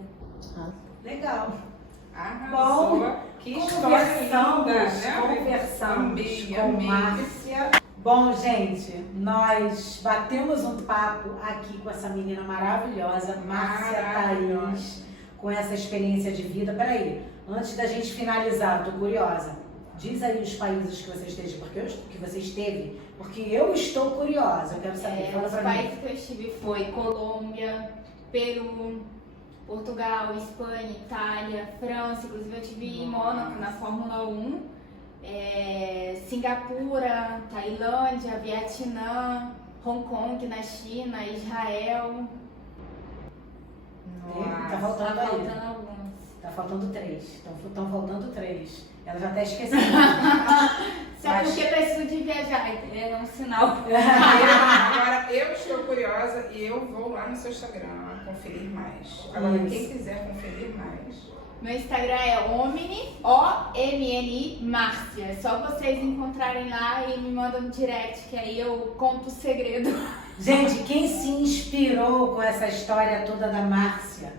Legal. Arrasou. Bom, Que história linda, né? conversamos com Amei. Márcia. Bom, gente, nós batemos um papo aqui com essa menina maravilhosa, Márcia Thaís, com essa experiência de vida. Peraí, antes da gente finalizar, tô curiosa. Diz aí os países que você esteve, porque eu estou curiosa, eu quero saber. Fala Os pra mim. países que eu estive foi Colômbia, Peru, Portugal, Espanha, Itália, França, inclusive eu estive em Mônaco na Fórmula 1. Singapura, Tailândia, Vietnã, Hong Kong na China, Israel. Tá faltando aí. Faltando alguns. Tá faltando 3. Estão faltando 3. Ela já até esqueceu. Só porque preciso de viajar, entendeu? É um sinal. Agora, eu estou curiosa e eu vou lá no seu Instagram conferir mais. Agora, Isso. quem quiser conferir mais... Meu Instagram é Omni, O-M-N-I, Márcia. É só vocês encontrarem lá e me mandam no direct, que aí eu conto o segredo. Gente, quem se inspirou com essa história toda da Márcia,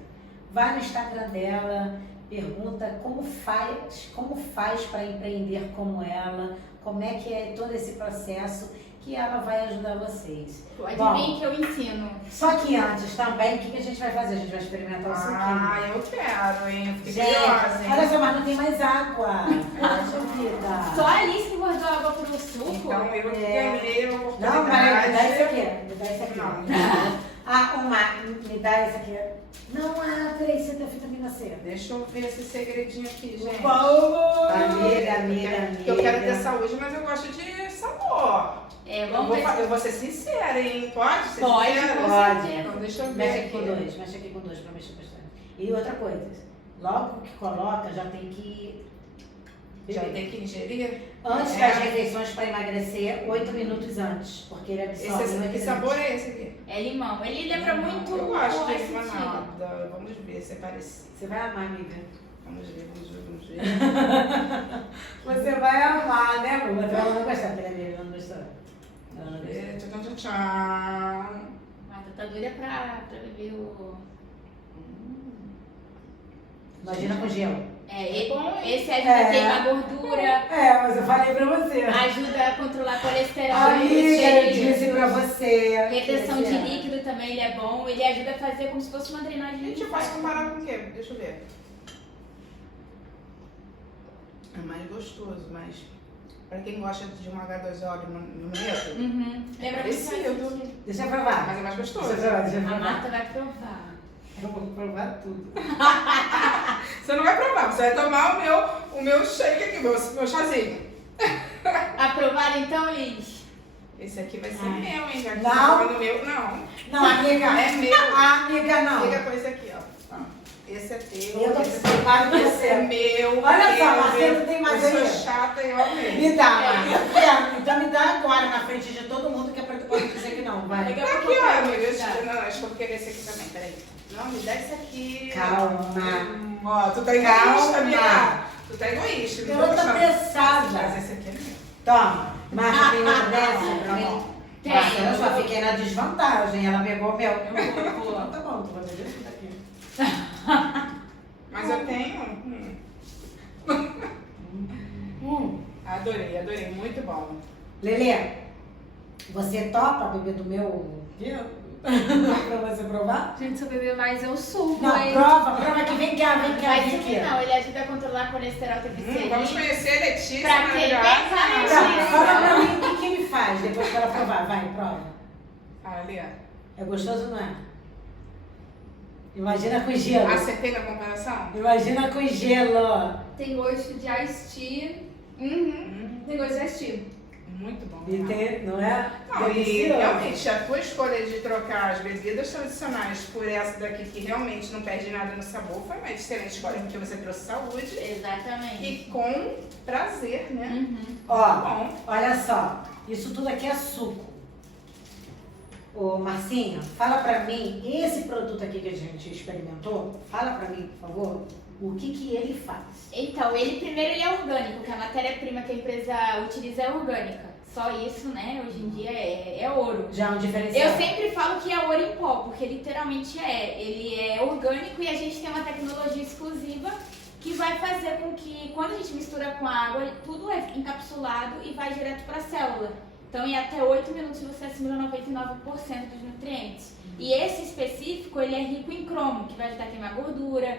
vai no Instagram dela, pergunta como faz para empreender como ela, como é que é todo esse processo, que ela vai ajudar vocês. Pode Bom, vir que eu ensino. só que antes também, o que a gente vai fazer? A gente vai experimentar o suquinho. Ah, eu quero, hein? Eu fiquei Gente, curiosa, hein? olha só, mas não tem mais água. Poxa vida. Só a Alice que guardou água pro suco. Então, eu ganhei a oportunidade. Não, peraí, me dá isso aqui. Me dá isso aqui. Não. Me dá isso aqui. Não, peraí, você tem vitamina C. Deixa eu ver esse segredinho aqui, gente. Amiga. Eu quero ter saúde, mas eu gosto de sabor. Vamos ver. Eu vou ser sincera, hein? Pode ser Pode, sincera? com Pode. certeza. Então, deixa eu ver Mexe aqui aqui. com dois pra mexer bastante. E outra coisa, logo que coloca, já tem que Já tem que ingerir? antes das refeições para emagrecer, 8 minutos antes, porque ele absorve Que nutrientes. sabor é esse aqui? É limão. Ele lembra muito Eu gosto o de Ice Tea. limonada. Vamos ver se é parecido. Você vai amar, amiga. Vamos ver. Você vai amar, né, amor? Mas ela não gostou, peraí, amiga, ela não gostou. Ela não gostou. Tchau. Marta tá doida pra beber o... Imagina com gelo. Esse ajuda a queimar gordura, Mas eu falei pra você. ajuda a controlar colesterol, Amiga, eu triglicéridos, disse pra você. retenção de líquido também ele é bom, ele ajuda a fazer como se fosse uma drenagem. Gente, eu posso comparar com o quê? Deixa eu ver. É mais gostoso, mas pra quem gosta de um H2O no medo, Uhum. Lembra muito Parecido. Ice Tea. Deixa eu provar. mas é mais gostoso. Deixa eu provar, deixa eu A provar. Marta vai provar. Eu vou provar tudo. Você não vai provar, você vai tomar o meu shake aqui, meu chazinho. Aprovaram então, Liz? Esse aqui vai ser Ai. meu, hein? Já que Não. você tá tomando meu. Não. Não, amiga. É meu. Amiga, não. Fica com esse aqui, ó. Esse é teu. Eu tô esse preocupada com é você. meu. Olha só, meu, Marcelo, meu. tem mais Eu aí. sou chata e eu amei. Me dá, Marcelo. Eu quero. Então me dá agora na frente de todo mundo que é pra tu poder dizer que não, vai. Daqui a Tá pouco aqui, eu ó, pego, amiga. tá? Não, acho que eu vou querer esse aqui também, peraí. Não, me dá esse aqui. Calma. Ó, tu tá egoísta, amiga. Tu tá egoísta. Eu não tô tô gostando. apressada. Mas esse aqui é meu. Toma. Marcia, tem uma dessa pra mim? Tem. Nossa, eu só fiquei na desvantagem. Ela pegou o meu. Eu vou. Então tá bom, tu vai beber isso daqui. Mas eu tenho. Adorei, muito bom. Lelê, você topa beber do meu? Pra você provar? Gente, se eu beber mais, eu subo, Não, hein? prova aqui. Vem cá, Vai vem subir, aqui. não. Ele ajuda a controlar colesterol, Vamos triglicéridos. conhecer a Letícia. Pra quem maravilhosa. pensa na Tá, Letícia. fala pra mim o que ele faz depois que ela provar. Vai, prova. Ali, ó. É gostoso ou não é? Imagina com gelo. Acertei na comparação? Imagina com gelo. Tem gosto de Ice Tea. Tem gosto de Ice Tea. Muito bom. E tem, não é? Não, e Delicioso. realmente, a tua escolha de trocar as bebidas tradicionais por essa daqui que realmente não perde nada no sabor foi uma excelente escolha, porque você trouxe saúde Exatamente. e com prazer, né? Uhum. Ó, Bom, olha só. Isso tudo aqui é suco. Ô, Marcinha, fala pra mim, esse produto aqui que a gente experimentou, fala pra mim, por favor, o que ele faz. Então, ele é orgânico, que a matéria-prima que a empresa utiliza é orgânica. Só isso, né, hoje em dia é ouro. Já é um diferencial. Eu sempre falo que é ouro em pó, porque literalmente é. Ele é orgânico e a gente tem uma tecnologia exclusiva que vai fazer com que, quando a gente mistura com a água, tudo é encapsulado e vai direto para a célula. Então, em até 8 minutos você assimila 99% dos nutrientes. E esse específico, ele é rico em cromo, que vai ajudar a queimar gordura,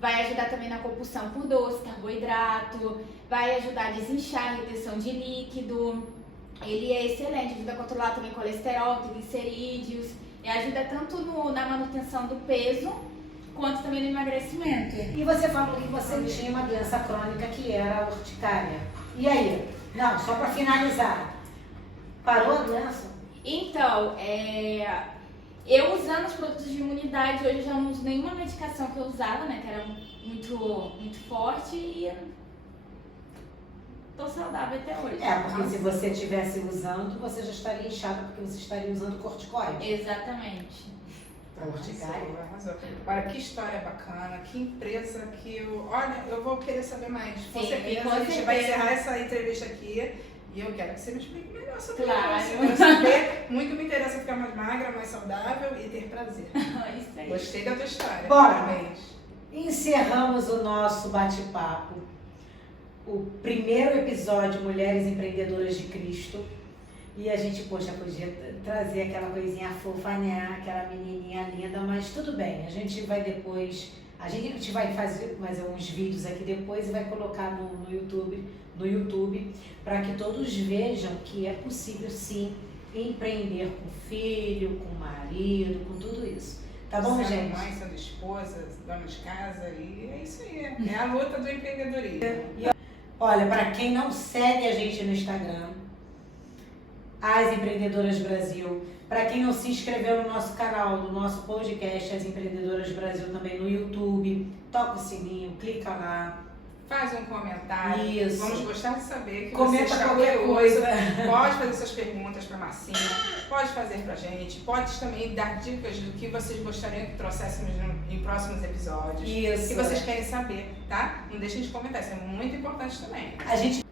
vai ajudar também na compulsão por doce, carboidrato, vai ajudar a desinchar, retenção de líquido. Ele é excelente, ajuda a controlar também colesterol, triglicerídeos, e ajuda tanto na manutenção do peso, quanto também no emagrecimento. E você falou que você tinha uma doença crônica que era a urticária. E aí? Não, só pra finalizar. Parou a doença? Então, eu usando os produtos de imunidade, hoje eu já não uso nenhuma medicação que eu usava, né, que era muito forte, e tô saudável até hoje. É, porque se você estivesse usando, você já estaria inchada, porque você estaria usando corticoide. Exatamente. Corticária. Arrasou. Olha, que história bacana, que empresa que eu... Olha, eu vou querer saber mais. Com Sim, certeza, com a gente vai certeza. encerrar essa entrevista aqui e eu quero que você me explique melhor sobre Claro. isso. Eu quero saber, muito me interessa ficar mais magra, mais saudável e ter prazer. Isso aí. Gostei da tua história. Bom. Parabéns. Encerramos o nosso bate-papo. O primeiro episódio Mulheres Empreendedoras de Cristo. E a gente, poxa, podia trazer aquela coisinha fofa, né? Aquela menininha linda, mas tudo bem. A gente vai depois... A gente vai fazer mais uns vídeos aqui depois e vai colocar no YouTube para que todos vejam que é possível, sim, empreender com filho, com marido, com tudo isso. Tá bom, sendo gente? mãe, sendo esposa, dona de casa, e é isso aí. É a luta do empreendedorismo. Olha, para quem não segue a gente no Instagram, As Empreendedoras Brasil, para quem não se inscreveu no nosso canal, do nosso podcast As Empreendedoras Brasil, também no YouTube, toca o sininho, clica lá. Faz um comentário. Isso. Vamos gostar de saber que Comenta você está qualquer curioso. coisa. Pode fazer suas perguntas para Marcinha, pode fazer pra gente, pode também dar dicas do que vocês gostariam que trouxéssemos em próximos episódios. Isso. Que vocês querem saber, tá? Não deixem de comentar, isso é muito importante também. A gente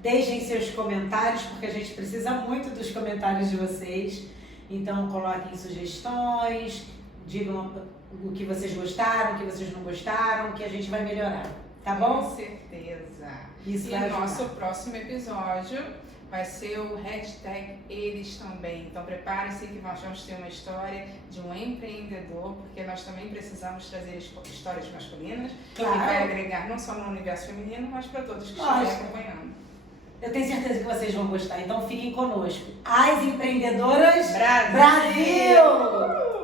deixem seus comentários, porque a gente precisa muito dos comentários de vocês. Então coloquem sugestões, digam o que vocês gostaram, o que vocês não gostaram, que a gente vai melhorar. Tá bom? Com certeza. Isso E vai ajudar. nosso próximo episódio vai ser o hashtag Eles Também. Então prepare-se que nós vamos ter uma história de um empreendedor, porque nós também precisamos trazer histórias masculinas que vai Claro. agregar não só no universo feminino, mas para todos que Lógico. estiverem acompanhando. Eu tenho certeza que vocês vão gostar, então fiquem conosco. As Empreendedoras Brasil! Brasil!